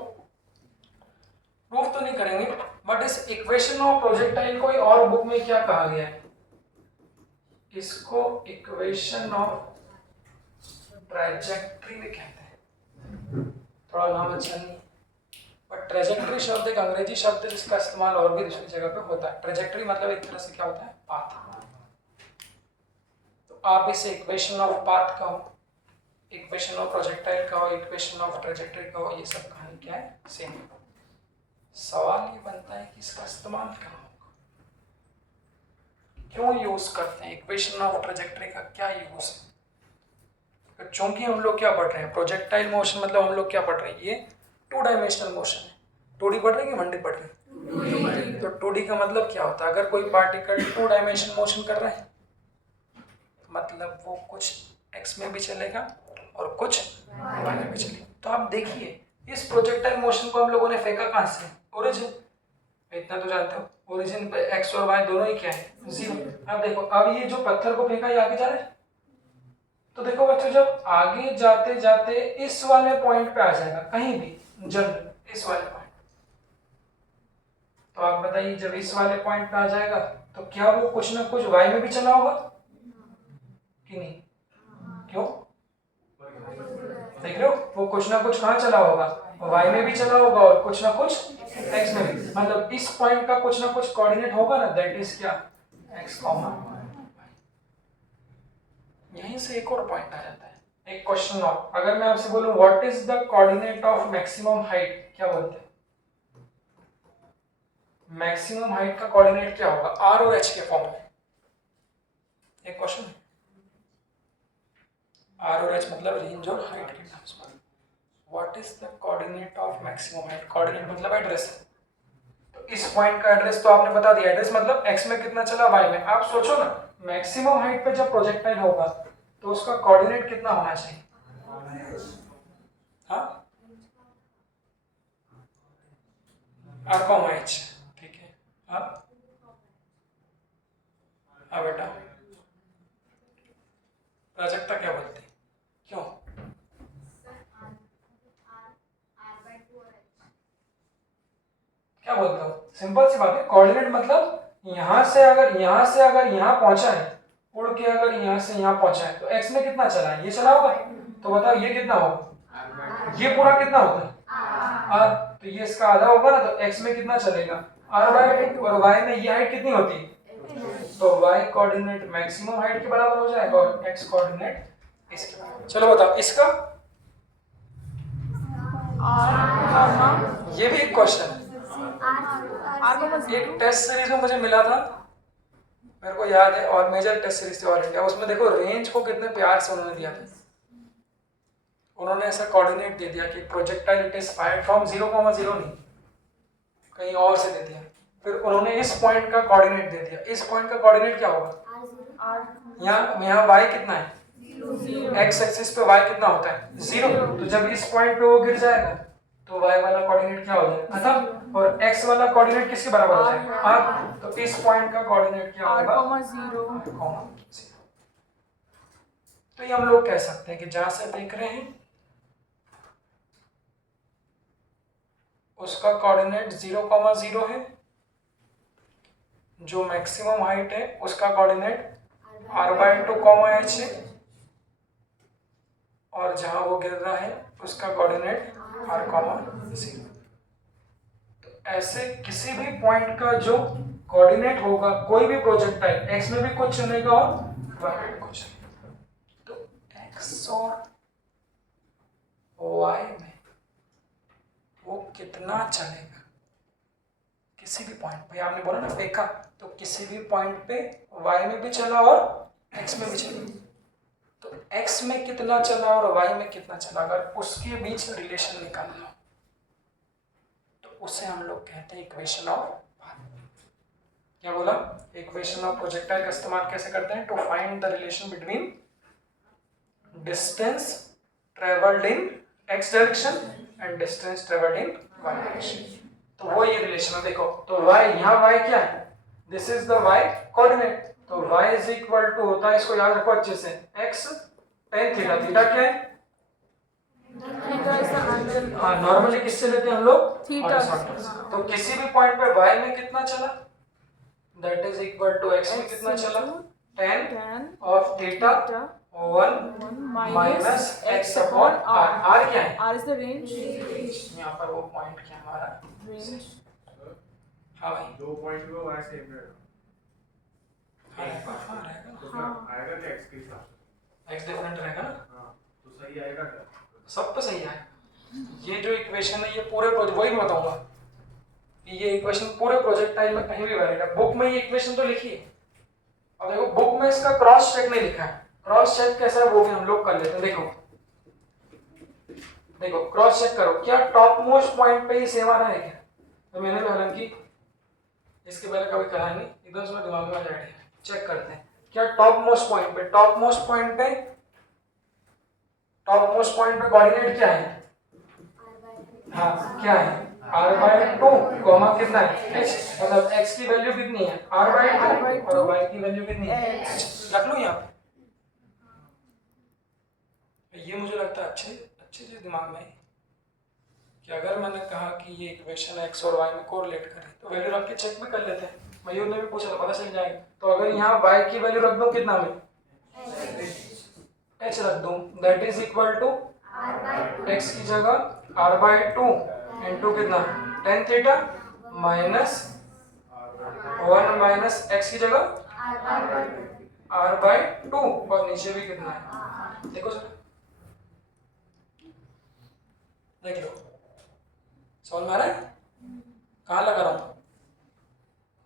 प्रूव तो नहीं करेंगे, बट इस इक्वेशन ऑफ प्रोजेक्टाइल को और बुक में क्या कहा गया है, इसको इक्वेशन ऑफ ट्रैजेक्टरी भी कहते हैं। थोड़ा नाम अच्छा नहीं, बट ट्रैजेक्टरी शब्द एक अंग्रेजी शब्द है जिसका इस्तेमाल और भी दूसरी जगह पे होता है। ट्रैजेक्टरी मतलब एक तरह से क्या होता है, पाथ। तो आप इसे इक्वेशन ऑफ पाथ कहो, इक्वेशन ऑफ प्रोजेक्टाइल कहो, इक्वेशन ऑफ ट्रैजेक्टरी कहो, ये सब कहानी क्या है, सेम। सवाल ये बनता है कि इसका इस्तेमाल क्या होगा, क्यों यूज करते हैं, इक्वेशन ऑफ ट्रैजेक्टरी का क्या यूज है। चूंकि हम लोग क्या पढ़ रहे हैं, प्रोजेक्टाइल मोशन, मतलब हम लोग क्या पढ़ रहे हैं, ये 2 डायमेंशनल मोशन है। 2D पढ़ रहे हैं कि 1D पढ़ रहे हैं? तो 2D का मतलब क्या होता है, अगर कोई पार्टिकल 2 डायमेंशन मोशन कर रहा है मतलब वो कुछ x में भी चलेगा और कुछ y में भी चलेगा। तो आप देखिए इस प्रोजेक्टाइल मोशन को हम लोगों ने फेंका कहाँ से, ओरिजिन, इतना तो जानते हो, ओरिजिन पे x और y दोनों ही क्या है, 0। अब देखो, अब ये जो पत्थर को फेंका ये आगे जा रहा है, तो देखो बच्चों जब आगे जाते जाते इस वाले पॉइंट पे आ जाएगा, कहीं भी जनरल इस वाले पॉइंट, तो आप बताइए जब इस वाले पॉइंट पे आ जाएगा तो क्या वो कुछ ना कुछ y में भी चला होगा कि नहीं, क्यों, देख रहे हो, वो कुछ ना कुछ कहाँ चला होगा, y में भी चला होगा और कुछ ना कुछ x में भी, मतलब इस पॉइंट का कुछ ना कुछ कोऑर्डिनेट होगा ना, दैट इज क्या, x, यहीं से एक और पॉइंट आ जाता है। एक क्वेश्चन और, अगर मैं आपसे बोलूं what is the coordinate of maximum height, क्या बोलते हैं, मैक्सिमम हाइट का कोऑर्डिनेट क्या होगा, r और h के फॉर्म में, एक क्वेश्चन है। r और h मतलब रेंज और हाइट के टर्म्स में, what is the coordinate of maximum height, coordinate मतलब एड्रेस। तो इस पॉइंट का एड्रेस तो आपने बता दिया, एड्रेस मतलब x में कितना चला, y में। आप सोचो ना, मैक्सिमम हाइट पे जब प्रोजेक्टाइल होगा तो उसका कोऑर्डिनेट कितना होना चाहिए, हाँ, r, h, ठीक है। हाँ बेटा, प्राजक्ता क्या बोलती, क्यों, क्या बोलते हो, सिंपल सी बात है, कोऑर्डिनेट मतलब यहाँ से अगर यहाँ पहुंचा है, उड़ के अगर यहाँ से यहाँ पहुंचा है तो x में कितना चला है, ये चला होगा, तो बताओ ये कितना होगा, ये पूरा कितना होता है r, तो ये इसका आधा होगा ना, तो x में कितना चलेगा r/2, और y में ये हाइट कितनी होती है, तो y कोऑर्डिनेट मैक्सिमम हाइट के बराबर हो जाएगा और x कोऑर्डिनेट इसके बराबर। चलो बताओ इसका, ये भी एक क्वेश्चन है, एक टेस्ट सीरीज में मुझे मिला था, मेरे को याद है, और मेजर टेस्ट सीरीज थी ऑल इंडिया, उसमें देखो रेंज को कितने प्यार से उन्होंने दिया था, उन्होंने ऐसा कोऑर्डिनेट दे दिया कि projectile it is fired from 0,0 नहीं, कहीं और से दे दिया, फिर उन्होंने इस पॉइंट का कोऑर्डिनेट दे दिया, इस पॉइंट का कोऑर्डिनेट क्या होगा, यहाँ y कितना है, x एक्सिस पे y कितना होता है, 0, तो जब इस पॉइंट पे वो गिर जाएगा तो y वाला कोऑर्डिनेट क्या हो जाएगा, खत्म, और x वाला कोऑर्डिनेट किसके बराबर हो जाएगा, r, तो इस पॉइंट का कोऑर्डिनेट क्या होगा, 0, तो ये हम लोग कह सकते हैं कि जहां से देख रहे हैं उसका कोऑर्डिनेट 0,0 है, जो मैक्सिमम हाइट है उसका कोऑर्डिनेट r/2, h है, और जहां वो गिर रहा है उसका कोऑर्डिनेट r,0। तो ऐसे किसी भी पॉइंट का जो कोऑर्डिनेट होगा, कोई भी प्रोजेक्टाइल x में भी कुछ चलेगा और y में भी कुछ, तो x और y में वो कितना चलेगा किसी भी पॉइंट पे, आपने बोला ना फेंका, तो किसी भी पॉइंट पे y में भी चला और x में भी चला, तो x में कितना चला और y में कितना चला, अगर उसके बीच रिलेशन निकालना, तो उसे हम लोग कहते हैं इक्वेशन ऑफ, क्या बोला, इक्वेशन ऑफ प्रोजेक्टाइल का इस्तेमाल कैसे करते हैं, to find the relation between distance travelled in X direction and distance travelled in Y direction. तो वो ये रिलेशन है, देखो तो y, यहाँ y क्या है, this is the y coordinate, तो y इज इक्वल टू होता है, इसको याद रखो अच्छे से, x tan थीटा, थीटा क्या है, हाँ नॉर्मली किससे लेते हैं हम लोग, हॉरिजॉन्टल से। तो किसी भी पॉइंट पे y में कितना चला, that is equal to x में कितना चला, tan of theta 1 minus x upon r, r क्या है, R is the range. यहाँ पर वो पॉइंट क्या है हमारा, Range. हाँ भाई, दो पॉइंट पे y सेम रहेगा, हाँ रहेगा तो क्या आएगा क्या x के हिसाब से, x डिफरेंट रहेगा ना, हाँ तो सही आएगा क्या, सब पे सही है। ये जो इक्वेशन है ये पूरे प्रोजेक्ट, वही बताऊंगा कि ये इक्वेशन पूरे प्रोजेक्टाइल में कहीं भी वैलिड है, बुक में ये इक्वेशन तो लिखी है, अब देखो बुक में इसका क्रॉस चेक नहीं लिखा है, क्रॉस चेक कैसा है वो भी हम लोग कर लेते हैं। देखो देखो क्रॉस चेक करो, क्या टॉप मोस्ट पॉइंट पे ये सेम आ रहा है क्या, तो मैंने हालांकि इसके पहले कभी कहा नहीं, एकदम से दिमाग में आ जाएगा, चेक करते हैं क्या टॉप मोस्ट पॉइंट पे, टॉप मोस्ट पॉइंट पे कोऑर्डिनेट क्या है, हाँ क्या है r/2 कॉमा कितना है h, मतलब x की वैल्यू कितनी है r/2 और y की वैल्यू कितनी है h, रख लो यहाँ पे। ये मुझे लगता है अच्छे चीज दिमाग में है कि अगर मैंने कहा कि ये इक्वेशन x और y में कोरिलेट करे तो वैल्यू रख के चेक भी कर लेते हैं, मयूर ने भी पूछा था पता चल जाएगा। तो अगर यहाँ y की वैल्यू रख दूं कितना में h रख दूं, that is equal to x की जगह r/2 इनटू कितना tan theta minus 1 minus x की जगह r/2 और नीचे भी कितना है, देखो सर देख लो, समझ में आ रहा है, कहाँ लगा रहा हूँ,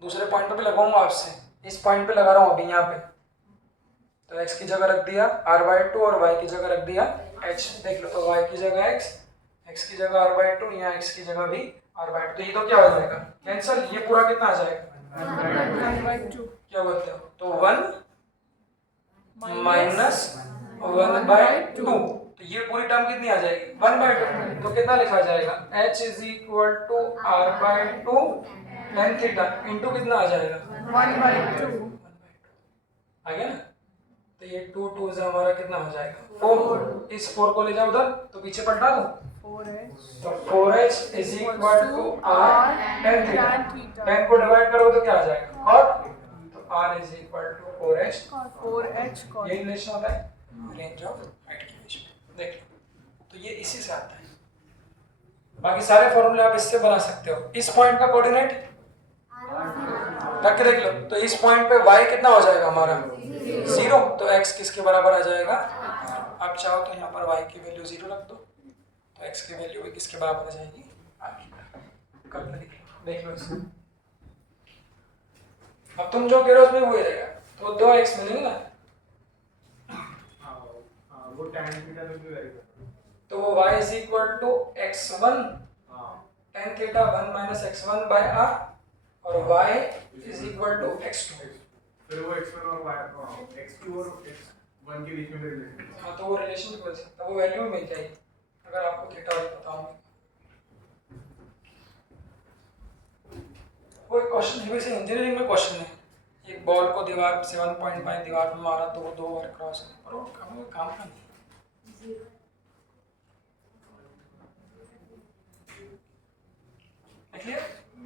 दूसरे पॉइंट पे भी लगाऊंगा आपसे, इस पॉइंट पे लगा रहा हूँ अभी यहाँ पे, तो x की जगह रख दिया r/2 और y की जगह रख दिया h, देख लो तो y की जगह x की जगह r/2, यहाँ x की जगह भी r/2, तो ये तो क्या हो जाएगा कैंसिल, ये पूरा कितना आ जाएगा, क्या बोलते हो, तो 1 माइनस 1/2, तो ये पूरी टर्म कितनी आ जाएगी 1/2, तो कितना लिखा जाएगा h is equal to r/2 tan theta into कितना आ जाएगा 1/2. आ गया ना, तो ये 2 2 से हमारा कितना हो जाएगा 4, इस 4 को ले जाओ उधर तो पीछे पलटा दो, 4h. तो 4h is equal to r tan theta, tan को डिवाइड करो तो क्या आ जाएगा cot, तो r is equal to 4h, 4h cot. ये रिलेशन होता है रेंज ऑफ हाइट के बीच में, देख लो तो ये इसी से आता है, बाकी सारे फॉर्मूले आप इससे बना सकते हो। इस पॉइंट का कोऑर्डिनेट रख के देख लो, तो इस पॉइंट पे y कितना हो जाएगा हमारा 0, तो x किसके बराबर आ जाएगा, आप चाहो तो यहाँ पर y की वैल्यू 0 रख दो, तो x की वैल्यू भी किसके बराबर आ जाएगी आगे, करके देख लो इसको, अब तुम जो कह रहे हो उसमें वही रहेगा, तो 2x मिलेंगे ना, वो tan थीटा में भी वैरी तो वो y is equal to x1 tan theta 1 minus x1 by r और y is equal to x2, फिर वो x1 और x2 और x1 के बीच में भी रिलेशन, हाँ तो वो रिलेशन भी बोल सकता है, वो वैल्यू भी मिल जाएगी अगर आपको थीटा वाली पता हो। वो एक क्वेश्चन है, वैसे इंजीनियरिंग में क्वेश्चन है, एक बॉल को दीवार 7.5 दीवार में मारा तो वो 2 बार क्रॉस है, और वो काम का नहीं,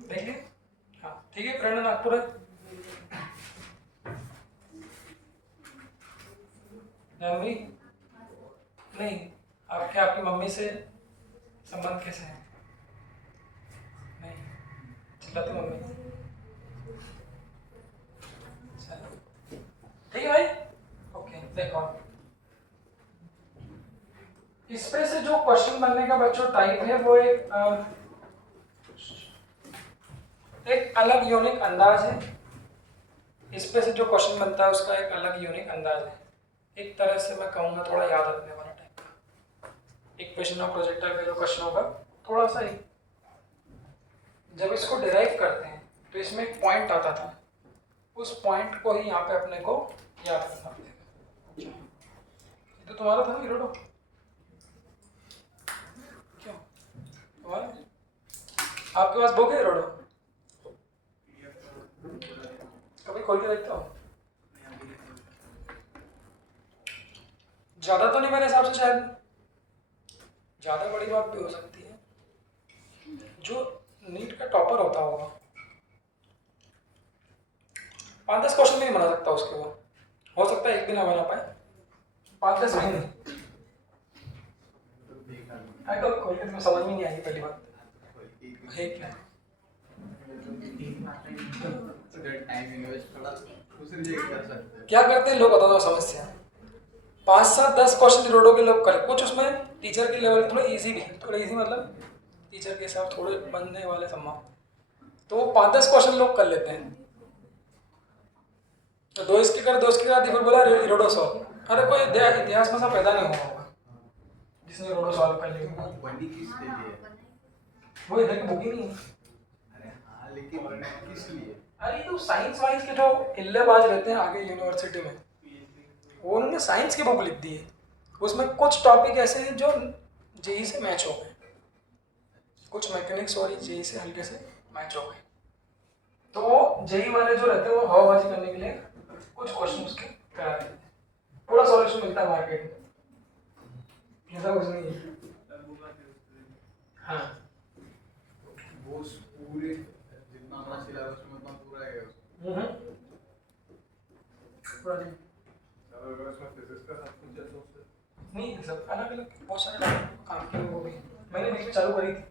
देख लिया, हाँ ठीक है, करंट नागपुर है, जानवी नहीं, आपकी मम्मी से संबंध कैसे है, नहीं चिल्लाती मम्मी, ठीक है भाई, ओके देखो इस पे से जो क्वेश्चन बनने का बच्चों टाइप है वो एक अलग यूनिक अंदाज है, इस पे से जो क्वेश्चन बनता है उसका एक अलग यूनिक अंदाज है, एक तरह से मैं कहूँगा थोड़ा याद रखने वाला टाइप का, इक्वेशन ऑफ प्रोजेक्टाइल का जो क्वेश्चन होगा थोड़ा सा जब इसको डिराइव करते हैं तो इसमें एक पॉइंट आता था, उस पॉइंट को ही यहाँ पे अपने को याद रखना पड़ेगा। ये तो तुम्हारा था ना इरोडो, क्यों तुम्हारा? आपके पास बुक है इरोडो? कभी खोल के देखता हो? ज़्यादा तो नहीं मेरे हिसाब से, शायद ज़्यादा बड़ी बात भी हो सकती है। जो नीट का टॉपर होता होगा 5-10 क्वेश्चन भी नहीं बना सकता उसके, वो हो सकता है एक दिन ना बना पाए, 5-10 महीने। आई तो खोल के तुम्हें समझ में नहीं आएगी पहली बात है क्या। टाइम इन्वेस्ट थोड़ा दूसरी जगह कर सकते हैं। क्या करते हैं लोग, बता दो समस्या। 5-7-10 क्वेश्चन रोडो के लोग करें, कुछ उसमें टीचर के लेवल थोड़े इजी भी है, थोड़े इजी मतलब टीचर के हिसाब थोड़े बनने वाले सम्मान, तो वो 5-10 क्वेश्चन लोग कर लेते हैं। तो दो इसके कर, दो इसके कर, फिर बोला रोडो सॉल्व। अरे कोई इतिहास में सब पैदा नहीं हुआ होगा जिसने रोडो सॉल्व कर लिया। बनी किसके लिए? वो इधर की बुक ही नहीं है। अरे हाँ, लेकिन बनी किस लिए? अरे तो साइंस वाइंस के जो इल्लेबाज रहते हैं आगे यूनिवर्सिटी में, वो उन्होंने साइंस की बुक लिख दी है, उसमें कुछ टॉपिक ऐसे हैं जो जेई से मैच हो गए, कुछ मैकेनिक्स और जेई से हल्के से मैच हो गए। तो जेई वाले जो रहते हैं वो हवाबाजी करने के लिए कुछ क्वेश्चन उसके करा देते हैं, पूरा सॉल्यूशन मिलता है मार्केट में, ऐसा कुछ नहीं है। हाँ वो पूरे जितना हमारा सिलेबस में उतना पूरा है पूरा नहीं, अगर उसमें फिजिक्स का सब कुछ है तो उससे नहीं सब अलग अलग बहुत सारे काम किए वो भी मैंने बीच में चालू करी थी।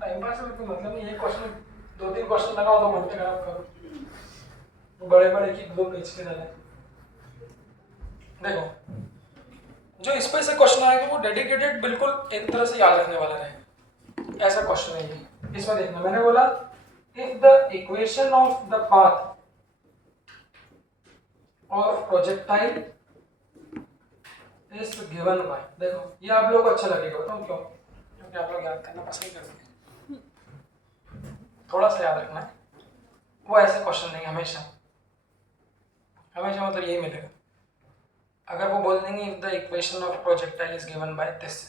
टाइम पास में कोई मतलब नहीं है, क्वेश्चन 2-3 क्वेश्चन लगाओ 2 घंटे खराब करो, बड़े बड़े की 2 पेज के डाले। देखो जो इस पे से क्वेश्चन आएगा वो डेडिकेटेड बिल्कुल एक तरह से याद रखने वाला रहेगा, ऐसा क्वेश्चन है ये। इसमें देखना मैंने बोला if the equation of the path और प्रोजेक्टाइल इज गिवन बाय, देखो ये आप लोगों को अच्छा लगेगा, बताऊं क्यों? क्योंकि आप लोग याद करना पसंद करते हैं, थोड़ा सा याद रखना है। वो ऐसे क्वेश्चन नहीं, हमेशा हमेशा मतलब यही मिलेगा। अगर वो बोल देंगे if the equation of projectile is given by this,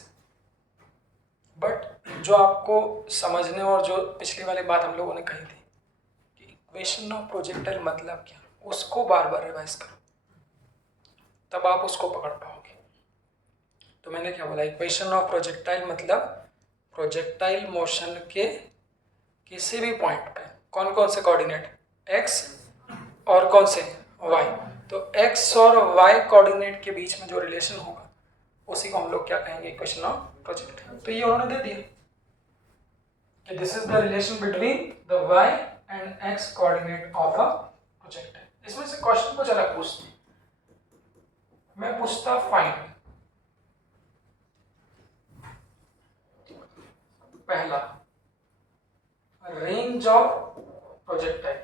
but जो आपको समझने और जो पिछली वाली बात हम लोगों ने कही थी कि इक्वेशन ऑफ प्रोजेक्टाइल मतलब क्या, उसको बार बार रिवाइज करो, तब आप उसको पकड़ पाओगे। तो मैंने क्या बोला, इक्वेशन ऑफ प्रोजेक्टाइल मतलब प्रोजेक्टाइल मोशन के किसी भी पॉइंट पे कौन कौन से कोऑर्डिनेट, x और कौन से y, तो x और y कोऑर्डिनेट के बीच में जो रिलेशन होगा उसी को हम लोग क्या कहेंगे, इक्वेशन ऑफ प्रोजेक्टाइल। तो ये उन्होंने दे दिया कि this is the relation between the y and x coordinate of a projectile. इसमें से क्वेश्चन कुछ अलग पूछते, मैं पूछता फाइंड, पहला रेंज ऑफ प्रोजेक्टाइल,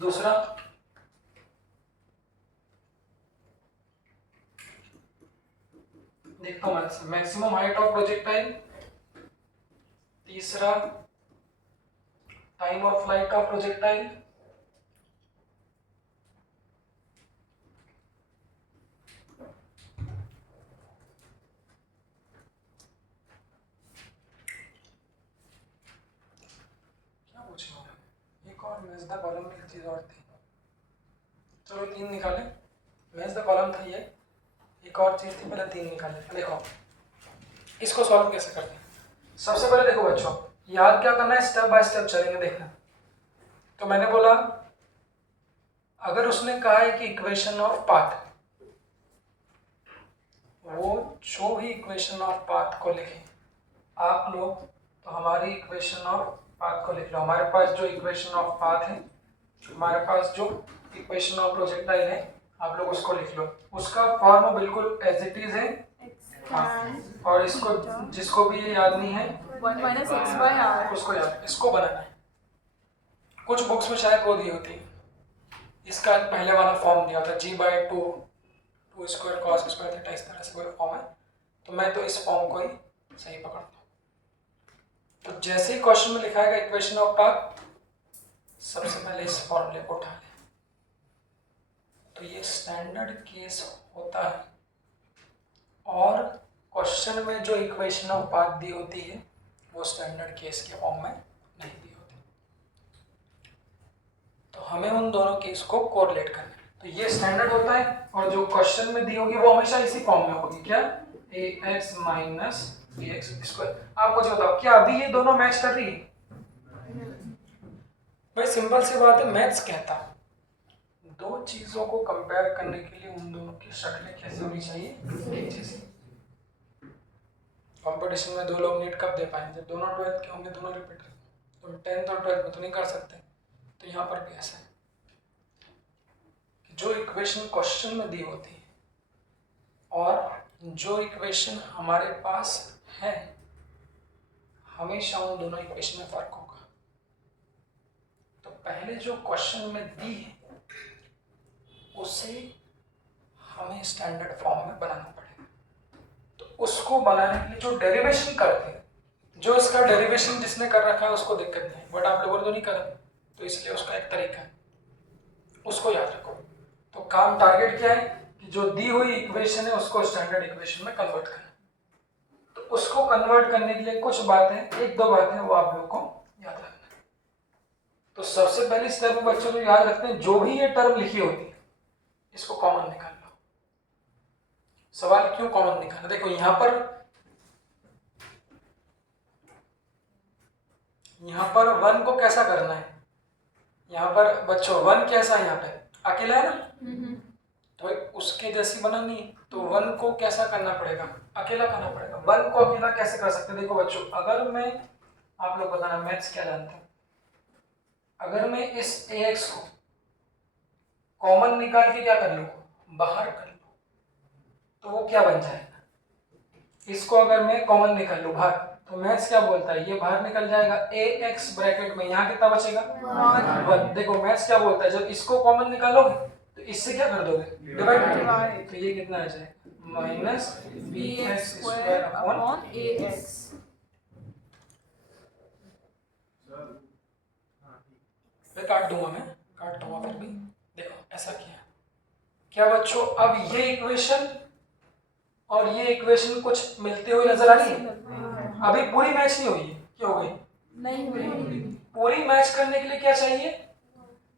दूसरा देखता हूं मैक्सिमम हाइट ऑफ प्रोजेक्टाइल, तीसरा time of flight of projectile, एक और मैच द कॉलम में एक चीज और थी, चलो 3 निकाले, मैच द कॉलम था ये, एक और चीज थी, पहले 3 निकाले। देखो इसको सॉल्व कैसे करते हैं। सबसे पहले देखो बच्चों, याद क्या करना है, स्टेप बाय स्टेप चलेंगे देखना। तो मैंने बोला अगर उसने कहा है कि इक्वेशन ऑफ पाथ, वो जो भी इक्वेशन ऑफ पाथ को लिखे आप लोग, तो हमारी इक्वेशन ऑफ पाथ को लिख लो। हमारे पास जो इक्वेशन ऑफ पाथ है, हमारे पास जो इक्वेशन ऑफ प्रोजेक्टाइल है, आप लोग उसको लिख लो। उसका फॉर्म बिल्कुल एज इट इज है, और इसको जिसको भी ये याद नहीं है 1 - x/r उसको याद, इसको बनाना है। कुछ बुक्स में शायद वो दी होती है, इसका पहले वाला फॉर्म दिया था g/2 square cos square theta, इस तरह से कोई फॉर्म है। तो मैं तो इस फॉर्म को ही सही पकड़ता हूँ। तो जैसे ही क्वेश्चन में लिखा है इक्वेशन ऑफ पाथ, सबसे पहले इस फॉर्मूले को उठा लें। तो ये स्टैंडर्ड केस होता है, और क्वेश्चन में जो इक्वेशन ऑफ पाथ दी होती है वो स्टैंडर्ड केस के फॉर्म में नहीं दी होती। तो हमें उन दोनों केस को कोरिलेट करना है। तो ये स्टैंडर्ड होता है, और जो क्वेश्चन में दी होगी वो हमेशा इसी फॉर्म में होगी। क्या? ax minus bx square. आप मुझे बताओ, क्या अभी ये दोनों मैच कर रही है? भाई सिंपल सी बात है, मैथ्स कहता है दो चीजों को कंपेयर करने के लिए उन दोनों की शक्लें कैसी होनी चाहिए? एक जैसी। कंपटीशन में दो लोग नीट कब दे पाएंगे? जब दोनों 12th के होंगे, दोनों रिपीट। तुम 10th और 12th में तो नहीं कर सकते। तो यहाँ पर भी ऐसा है कि जो इक्वेशन क्वेश्चन में दी होती है और जो इक्वेशन हमारे पास है, हमेशा उन दोनों इक्वेशन में फर्क होगा। तो पहले जो क्वेश्चन में दी है उसे हमें स्टैंडर्ड फॉर्म में बनाना पड़ेगा। तो उसको बनाने के लिए जो डेरिवेशन करते हैं, जो इसका डेरिवेशन जिसने कर रखा है उसको दिक्कत नहीं, बट आप लोगों ने तो नहीं करा, तो इसलिए उसका एक तरीका है, उसको याद रखो। तो काम टारगेट क्या है कि जो दी हुई इक्वेशन है उसको स्टैंडर्ड इक्वेशन में कन्वर्ट करना। तो उसको कन्वर्ट करने के लिए कुछ बातें, एक दो बातें वो आप लोगों को याद रखना है। तो सबसे पहले स्टेप में बच्चों को याद रखते हैं, जो भी ये टर्म लिखी होती है इसको कॉमन निकाल लो। सवाल क्यों कॉमन निकालना? देखो यहाँ पर 1 को कैसा करना है? यहाँ पर बच्चों 1 कैसा है? यहाँ पे अकेला है ना, तो उसके जैसी बनानी है। तो 1 को कैसा करना पड़ेगा? अकेला करना पड़ेगा। 1 को अकेला कैसे कर सकते हैं? देखो बच्चों, अगर मैं, आप लोग बताना मैथ्स क्या जानते हैं, अगर मैं इस ax को कॉमन निकाल के क्या कर लूँ? बाहर कर लूँ, तो वो क्या बन जाएगा? इसको अगर मैं कॉमन निकाल लूँ बाहर, तो मैथ्स क्या बोलता है? ये बाहर निकल जाएगा। ax ब्रैकेट में यहाँ कितना बचेगा? 1। देखो मैथ्स क्या बोलता है, जब इसको कॉमन निकालोगे तो इससे क्या कर दोगे? डिवाइड कर दोगे। तो ये कितना आ जाएगा? Minus bx square upon ax। फिर काट दूंगा फिर भी। देखो ऐसा किया क्या बच्चों? अब ये इक्वेशन और ये इक्वेशन कुछ मिलते हुए नजर आ रही है। अभी पूरी मैच नहीं हुई है, क्या हो गई? नहीं हुई। पूरी मैच करने के लिए क्या चाहिए?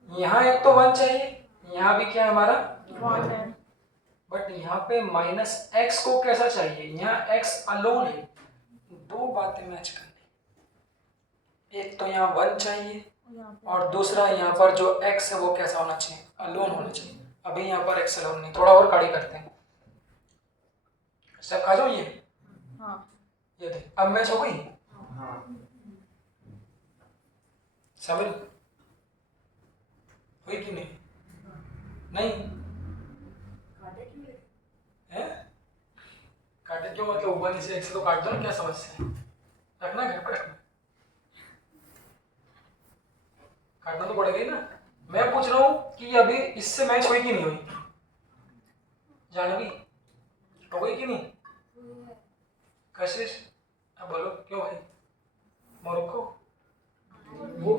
यहाँ एक तो 1 चाहिए, यहाँ भी क्या है हमारा? 1 है। बट यहाँ पे माइनस x को कैसा चाहिए? यहाँ x अलोन है। दो बातें मैच करनी, एक तो यहाँ 1 चाहिए और दूसरा यहाँ पर जो x है वो कैसा होना चाहिए? अलोन होना चाहिए। अभी यहाँ पर x अलोन नहीं, थोड़ा और काड़ी करते हैं। सब खा जाओ ये। हाँ। ये देख, अब मैच हो गई। समझ हुई कि नहीं? नहीं है? काटे क्यों? मतलब 1 से x तो काट दो ना, क्या समस्या है? रखना घर पे रखना, काटना तो पड़ेगा ही ना। मैं पूछ रहा हूँ कि अभी इससे मैच हुई कि नहीं हुई? जानवी हो गई कि नहीं? कशिश अब बोलो, क्यों भाई? मोरक्को वो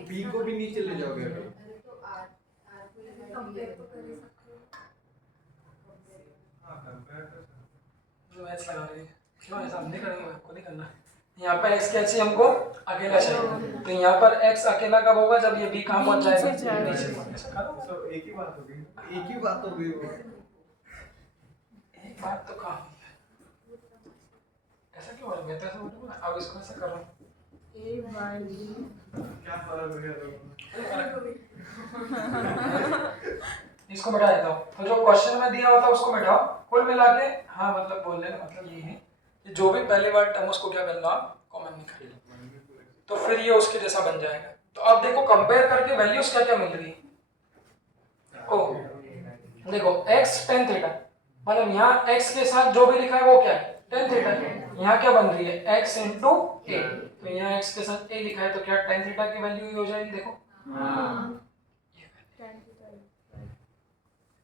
बी को भी नीचे ले जाओगे अगर? जो मैच लगा रही है, क्यों ऐसा नहीं करेंगे? आपको नहीं करना। यहाँ पर x क्या चाहिए हमको? अकेला चाहिए। तो यहाँ पर x अकेला कब होगा? जब ये b कहाँ पहुँच जाएगा? नीचे। ऐसा करो। तो एक ही बात हो गई वो। एक बात तो कहाँ हुई है? ऐसा क्यों हो रहा है? मैं तो ऐसा बोलूँगा, अब इसको ऐसा कर रहा हूँ। क्या फर्क हो गया? इसको मिटा देता हूँ। तो जो क्वेश्चन में दिया होता है उसको मिटाओ। कुल मिला के हाँ, मतलब बोलने का मतलब ये है कि जो भी पहले बार टर्म उसको क्या करना? कॉमन निकाल, तो फिर ये उसके जैसा बन जाएगा। तो अब देखो कंपेयर करके वैल्यूज क्या क्या मिल रही है। ओ देखो x tan थीटा, मतलब यहाँ x के साथ जो भी लिखा है वो क्या है? tan theta. यहाँ क्या बन रही है? x into a। तो यहाँ x के साथ a लिखा है, तो क्या tan थीटा की वैल्यू ही हो जाएगी? देखो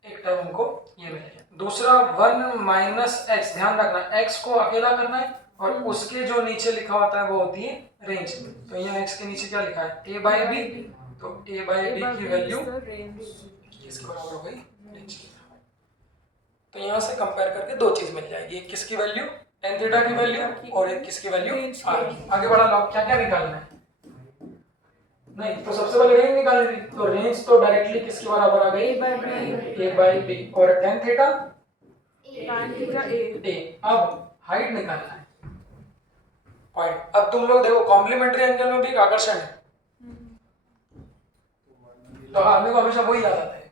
एक टर्म को ये मिल गया। दूसरा 1 माइनस x, ध्यान रखना x को अकेला करना है और उसके जो नीचे लिखा होता है वो होती है रेंज। तो यहाँ x के नीचे क्या लिखा है, a बाई बी, तो a बाई बी की वैल्यू किसके बराबर हो गई, रेंज की। तो यहाँ से कंपेयर करके दो चीज मिल जाएगी, एक किसकी वैल्यू tan थीटा की वैल्यू और एक किसकी वैल्यू r। आगे बढ़ा लो, क्या क्या निकालना है, नहीं तो सबसे पहले रेंज निकालनी थी, तो रेंज तो डायरेक्टली किसके बराबर आ गई, a बाई बी, और tan थीटा a। अब हाइट निकालना है, पॉइंट। अब तुम लोग देखो कॉम्प्लीमेंट्री एंगल में भी एक आकर्षण है, तो आदमी को हमेशा वही याद आता है,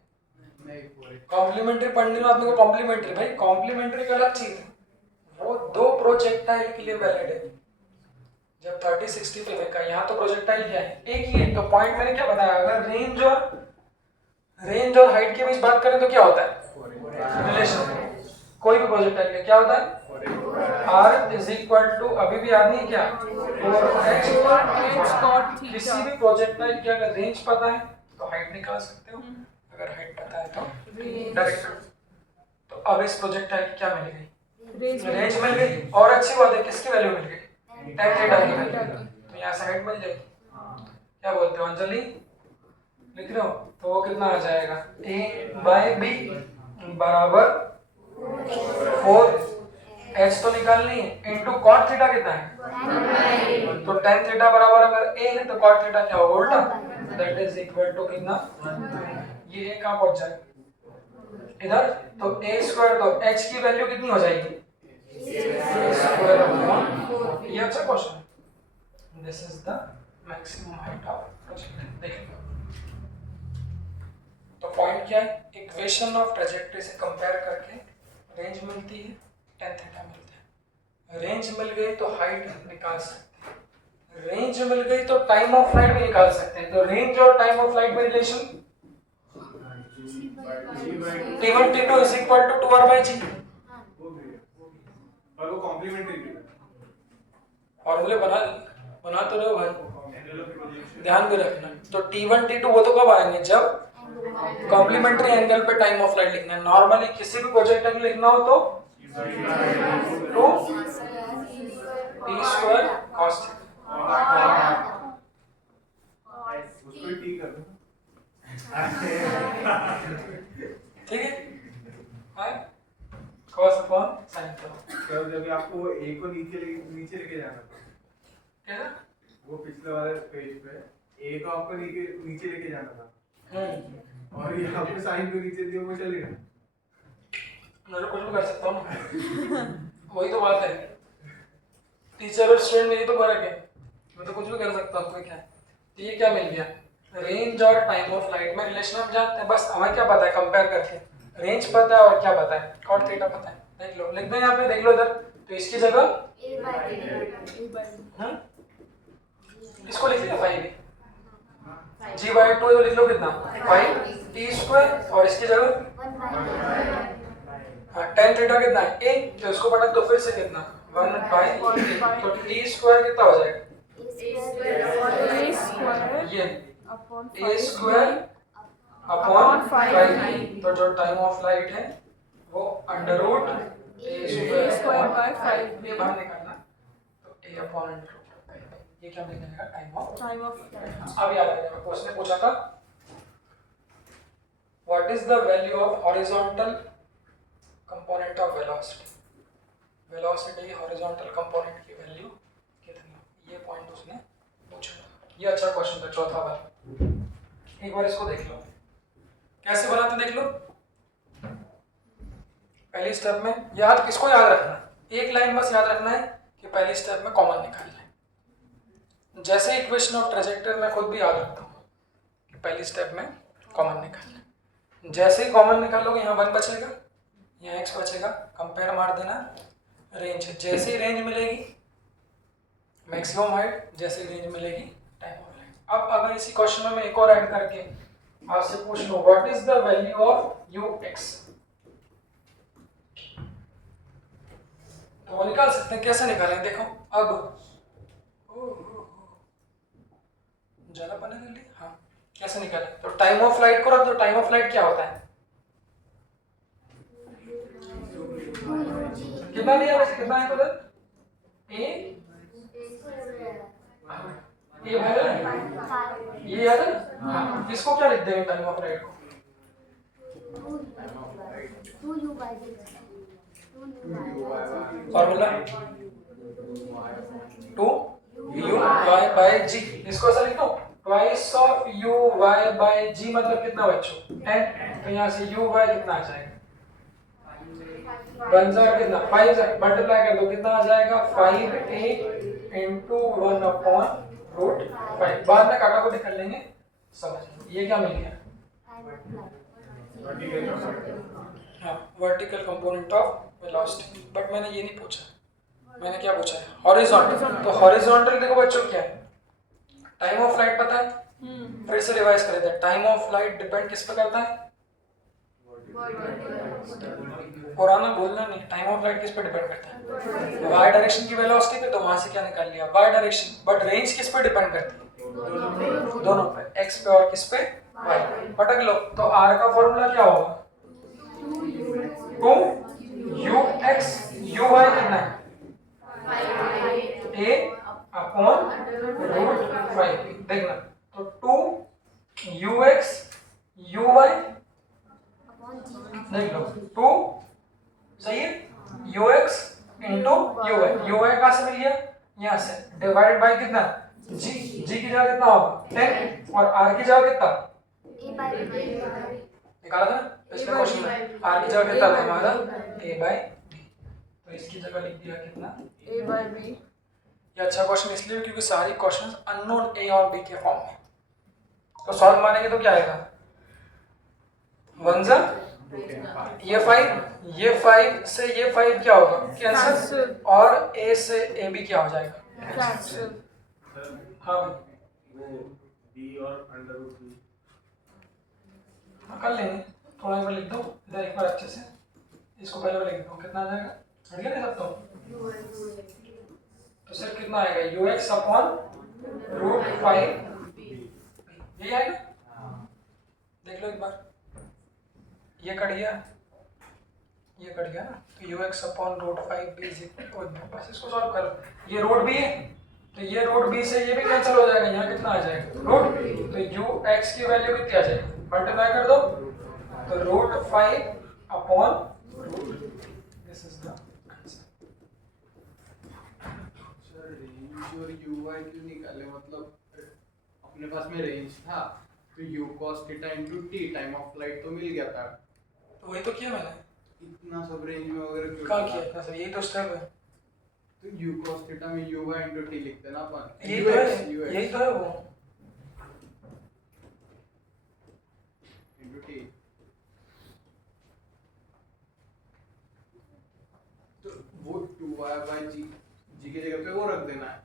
कॉम्प्लीमेंट्री पढ़ने में आदमी को कॉम्प्लीमेंट्री, भाई कॉम्प्लीमेंट्री का अलग चीज है, वो दो प्रोजेक्टाइल के लिए वैलिड है। जब 30-60 पे फेंका, यहाँ तो प्रोजेक्टाइल क्या है, एक ही है। तो पॉइंट मैंने क्या बताया, अगर रेंज और हाइट के बीच बात करें तो क्या होता है रिलेशन, कोई भी प्रोजेक्टाइल का क्या होता है, r इज इक्वल टू, अभी भी याद नहीं क्या, 4h cot। किसी भी प्रोजेक्टाइल की अगर रेंज पता है तो हाइट निकाल सकते हो, अगर हाइट पता है तो डायरेक्ट। तो अब इस प्रोजेक्टाइल की क्या मिल गई, रेंज मिल गई, और अच्छी बात है किसकी वैल्यू मिल गई, tan थीटा की वैल्यू। तो यहाँ से हाइट मिल जाएगी। क्या बोलते हो अंजलि, लिख रहे हो, तो वो कितना आ जाएगा, a बाई बी बराबर 4h तो निकालनी है, इंटू कॉट थीटा कितना है, तो tan थीटा बराबर अगर a है तो कॉट थीटा क्या होगा, उल्टा, दैट इज इक्वल टू कितना, ये a कहाँ पहुंच जाएगा इधर, तो a स्क्वायर, तो h की वैल्यू कितनी हो जाएगी, स्क्वायर अपॉन, ये अच्छा क्वेश्चन है। This is the maximum height of projectile. देखिए तो पॉइंट क्या है, इक्वेशन ऑफ ट्रैजेक्टरी से कंपेयर करके रेंज मिलती है, tan थीटा मिलता है। रेंज मिल गई तो हाइट निकाल सकते हैं, रेंज मिल गई तो टाइम ऑफ फ्लाइट भी निकाल सकते हैं। तो रेंज और टाइम ऑफ फ्लाइट में relation t1 t2 is equal to 2r by g, और वो कॉम्प्लीमेंट्री भी है। फॉर्मूले बना तो रहे हो भाई, ध्यान भी रखना। तो t1 t2 वो तो कब आएंगे, जब कॉम्प्लीमेंट्री एंगल पे टाइम ऑफ फ्लाइट लिखना है। नॉर्मली किसी भी प्रोजेक्ट एंगल लिखना हो तो 2 t स्क्वायर cos उसको ही टी कर दो। ठीक है, cos अपॉन sin करो। तो जब आपको a को नीचे लेके जाना था, कैसा, वो पिछले वाले पेज पे a को आपको नीचे लेके जाना था, और ये आपने साइन को नीचे दिया, वो चलेगा, मैं कुछ भी कर सकता हूँ वही तो बात है, टीचर और स्टूडेंट में ये तो फर्क है, मैं तो कुछ भी कर सकता हूँ, कोई क्या है। तो ये क्या मिल गया, रेंज और टाइम ऑफ फ्लाइट में रिलेशन हम जानते हैं, बस हमें क्या पता है कंपेयर करके, रेंज पता है और क्या पता है, कॉट थीटा पता है। देख लो, लिख दो यहाँ पे, देख लो इधर, तो इसकी जगह इसको लिख लिया 5 g बाई 2 तो लिख लो कितना 5 t स्क्वायर, और इसकी जगह tan थीटा कितना है a, तो इसको पढ़ा तो फिर से कितना 1 बाई, तो t स्क्वायर कितना हो जाएगा, ये a स्क्वायर अपॉन 5, तो जो टाइम ऑफ फ्लाइट है वो under root a square by 5, ये बाहर निकालना, तो a अपॉन अंडर रूट, ये क्या मिल जाएगा, टाइम ऑफ फ्लाइट। अब याद आ जाएगा, क्वेश्चन पूछा था what is the value of horizontal component of velocity, velocity की हॉरिजॉन्टल कंपोनेंट की वैल्यू कितनी, ये पॉइंट उसने पूछा। ये अच्छा क्वेश्चन था, चौथा वाला, एक बार इसको देख लो कैसे बनाते, देख लो। पहली स्टेप में याद, किसको याद रखना, एक लाइन बस याद रखना है कि पहली स्टेप में कॉमन निकालना है। जैसे इक्वेशन ऑफ ट्रैजेक्टरी मैं खुद भी याद रखता हूँ कि पहली स्टेप में कॉमन निकालना है। जैसे ही कॉमन निकालोगे यहाँ 1 बचेगा, यहाँ x बचेगा, कंपेयर मार देना, रेंज, जैसे ही रेंज मिलेगी मैक्सिमम हाइट, जैसे ही रेंज मिलेगी टाइम ऑफ फ्लाइट। अब अगर इसी क्वेश्चन में मैं एक और ऐड करके आपसे पूछ लो what is the value of ux, तो वो निकाल सकते हैं, कैसे निकालेंगे देखो। अब ज्यादा पता कर ली, हाँ कैसे निकालें, तो टाइम ऑफ फ्लाइट को रख दो। टाइम ऑफ फ्लाइट क्या होता है, कितना दिया वैसे, कितना है उधर ए ये है ना, ये याद है ना? हाँ, इसको क्या लिख देंगे टाइम ऑफ राइट को? फॉर्मूला 2u/g, इसको ऐसा लिख दो, ट्वाइस ऑफ u/g मतलब कितना बच्चों 10, तो यहाँ से u/y कितना आ जाएगा, 1 कितना 5 मल्टीप्लाई कर दो कितना आ जाएगा 5a इंटू 1/√5। बाद में काटाकुटी कर लेंगे, समझ ये क्या मिल गया, हाँ vertical component of velocity. But मैंने ये नहीं पूछा, मैंने क्या पूछा है हॉरिजॉन्टल। तो हॉरिजॉन्टल देखो बच्चों क्या है, टाइम ऑफ फ्लाइट पता है, फिर से रिवाइज कर देते हैं। टाइम ऑफ फ्लाइट डिपेंड किस पे करता है, पुराना बोलना नहीं, टाइम ऑफ फ्लाइट किस पे डिपेंड करता है, वाई डायरेक्शन की वेलोसिटी पे, तो वहां से क्या निकाल लिया वाई डायरेक्शन। बट रेंज किस पे डिपेंड करती है, दोनों पे, एक्स पे और किस पे वाई। पटक लो, तो आर का फॉर्मूला क्या होगा 2ux uy कितना है a/√5। देखना तो 2ux uy देख लो 2 सही है ux इंटू uy कहाँ से मिल गया, यहाँ से, डिवाइडेड बाय कितना g की जगह कितना होगा 10 और r की जगह कितना निकाला था पिछले क्वेश्चन में, r की जगह कितना था हमारा a/b, तो इसकी जगह लिख दिया कितना a/b। ये अच्छा क्वेश्चन इसलिए क्योंकि सारी क्वेश्चंस अननोन a और b के फॉर्म में, तो सॉल्व मारेंगे तो क्या आएगा 1 ये 5 से ये 5 क्या होगा कैंसिल, और a से ab क्या हो जाएगा, हाँ वो b और √b हाँ, कर लेंगे, थोड़ा एक बार लिख दो इधर एक बार अच्छे से, इसको पहले बार लिख दो कितना आ जाएगा, हट गया नहीं सकता तो सिर्फ कितना आएगा ux/√5 यही आएगा। देख लो एक बार, ये कट गया ना, तो ux/√5 बस इसको सॉल्व कर, ये रूट b है तो ये रूट b से ये भी कैंसिल हो जाएगा, यहाँ कितना आ जाएगा रूट, तो ux की वैल्यू कितनी आ जाएगी, मल्टीप्लाई कर दो तो √5/, this is the answer. Sir range और यूआई क्यों निकाले, मतलब अपने पास में रेंज था तो u cos theta into t time of flight तो मिल गया था, तो वही तो किया मैंने, इतना सब रेंज में वगैरह क्यों क्या किया इतना सर, यही तो स्टेप है, तो u cos थीटा में u इनटू t लिखते ना अपन, यही तो है वो, इनटू t, तो वो 2y/g की जगह पे वो रख देना है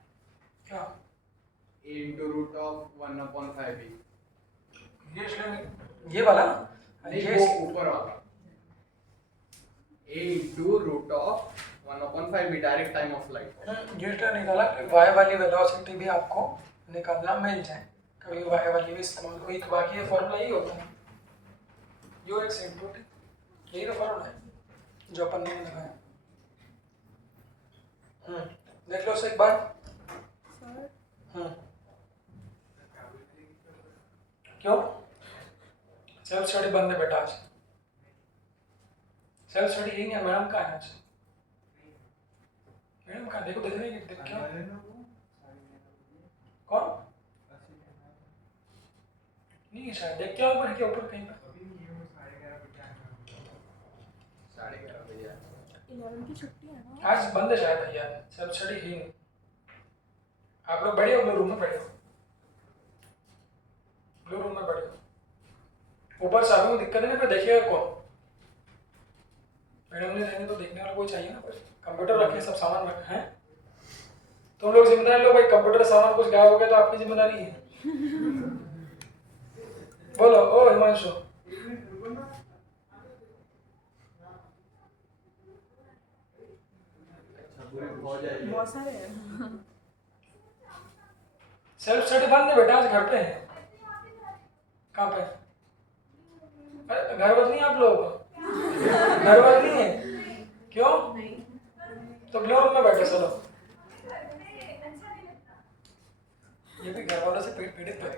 क्या a इंटू √1/5b, ये वाला नहीं ये वो ऊपर वाला a into √1/5b direct time of flight. ये तो निकाला कि y वाली वेलोसिटी भी आपको निकालना मिल जाए, कभी y वाली भी इस्तेमाल हुई, तो बाकी ये फॉर्मूला यही होता है ux इंटू t, यही तो फॉर्मूला है जो अपन ने लगाया। देख लो एक बार, क्यों सेल्फ स्टडी बंद है बेटा आज, सेल्फ स्टडी यही नहीं, मैडम कहाँ है आज, मैडम कहाँ, देखो देखने की देख क्या कौन नहीं शायद, देख क्या ऊपर क्या ऊपर कहीं पर 11:30 बजे 11 की छुट्टी है ना आज बंद है शायद भैया, सेल्फ स्टडी ही नहीं। आप लोग बैठे हो, ब्लू रूम में बैठे हो, ब्लू रूम में बैठे हो, ऊपर से आपको दिक्कत है ना, फिर देखिएगा कौन, मैडम ने रहेंगे तो देखने वाला कोई चाहिए ना, फिर कंप्यूटर रखे सब सामान रखे हैं, तुम लोग जिम्मेदारी लो भाई, कंप्यूटर सामान कुछ गायब हो गया तो आपकी जिम्मेदारी है। बोलो ओ हिमांशु, बहुत सारे हैं। सेल्फ स्टडी बंद है बेटा आज, घर पे है, कहाँ पे, अरे घर बंद नहीं है आप लोगों का, घर बंद नहीं है क्यों, तो ब्लू रूम में बैठे चलो, ये भी घर वालों से पीड़ित है।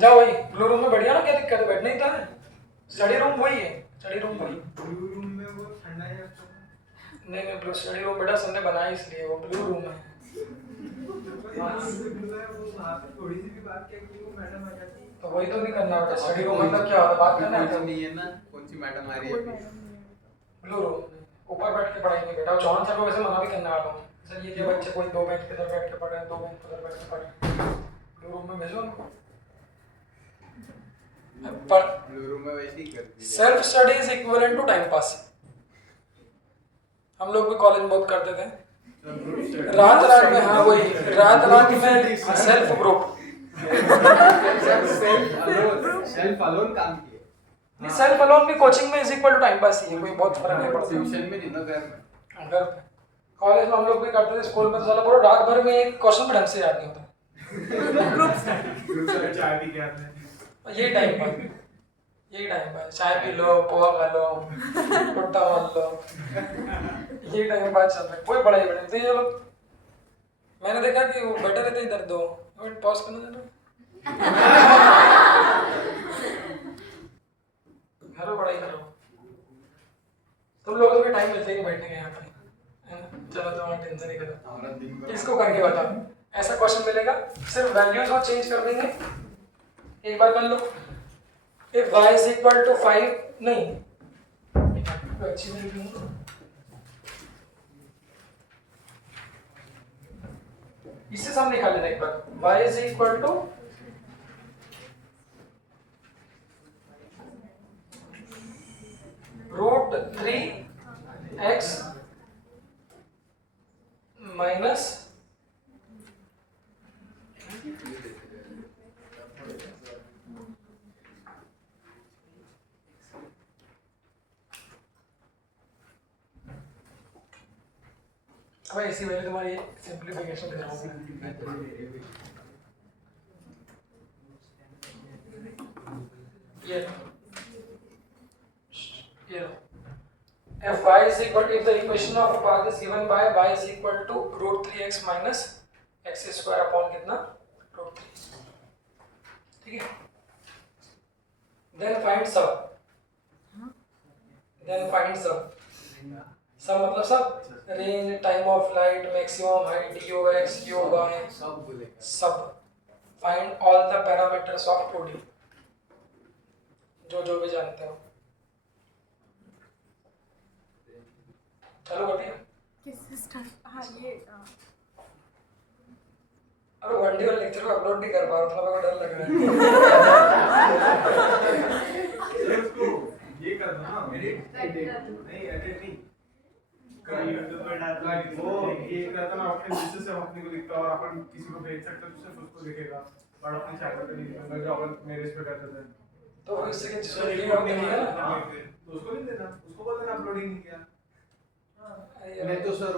जाओ भाई ब्लू रूम में बढ़िया ना, क्या दिक्कत है, बैठना ही था। स्टडी रूम वही है, स्टडी रूम वही। ब्लू रूम में वो ठंडा है तो नहीं ब्लू स्टडी रूम बेटा सबने बनाया इसलिए वो ब्लू रूम है। वो वहाँ पे थोड़ी सी भी बात क्या की वो मैडम आ जाती है। तो वही तो नहीं करना बेटा, स्टडी रूम मतलब क्या होता है, बात करना है। नहीं है ना, कौन सी मैडम आ रही है अभी? ब्लू रूम ऊपर बैठ के पढ़ाएंगे बेटा। जॉन सर को वैसे मना भी करने वाला हूँ सर, ये जो बच्चे कोई 2 बेंच पे इधर बैठ के पढ़ रहे हैं, 2 बेंच पे उधर बैठ के पढ़ रहे हैं, ब्लू रूम में भेजो उनको। ब्लू रूम में वैसे ही करती है। Self study is equivalent to time pass. हम लोग भी कॉलेज में बहुत करते थे, रात रात में। हाँ वही रात रात में सेल्फ ग्रुप, सेल्फ अलोन काम किए। नहीं सेल्फ अलोन भी कोचिंग में is equal to time pass ही है, कोई बहुत फर्क नहीं पड़ता। ट्यूशन में नहीं ना, घर में। घर पे कॉलेज में हम लोग भी करते थे, स्कूल में तो साला पूरा रात भर में एक क्वेश्चन भी ढंग से याद नहीं होता। ग्रुप से चाय भी क्या है यही टाइम पास, यही टाइम पास, चाय पी लो, पोहा खा लो, टुट्टा मार लो, यही टाइम पास चल रहा है। कोई पढ़ाई बड़े तो ये लोग, मैंने देखा कि वो बैठे रहते इधर 2 मिनट पॉज करना जरा, घर में पढ़ाई करो। तुम लोगों को टाइम मिलता ही नहीं बैठने के यहाँ पे, है ना? चलो तुम्हारा टेंशन ही करो, हमारा दिन भर इसको करके बताओ। ऐसा क्वेश्चन मिलेगा, सिर्फ वैल्यूज को चेंज कर देंगे। एक बार कर लो, if y is equal to 5 नहीं अच्छी नहीं, इससे सम निकाल लेना एक बार। y is equal to √3x minus अब इसी वजह तुम्हारी सिंप्लीफिकेशन कर रहा हूँ। ये if y is equal to, if the equation of a path is given by y is equal to √3x minus x square upon कितना √3, ठीक है। then find sum, then find sum, sum मतलब सब, range, time of light, maximum height, u x u y सब बोलेगा। सब। Find all the parameters of 2D, जो भी जानते हो। चलो बढ़िया। किससे स्टार्ट? हाँ ये अरे 1D वाले लेक्चर को अपलोड नहीं कर पा रहा, मतलब मेरे को डर लग रहा है। उसको ये कर दो ना, नहीं एडिट नहीं वो ये करता ना ऑप्शन, जिससे हम अपने को दिखता और अपन किसी को भेज सकते तो सिर्फ उसको दिखेगा, और अपने चैनल पे नहीं दिखेगा जो अपन मेरे पे करते थे। तो वो इससे जिसको दिखेगा वो दिखेगा ना, तो उसको नहीं देना, उसको बोल देना अपलोडिंग नहीं किया। नहीं तो सर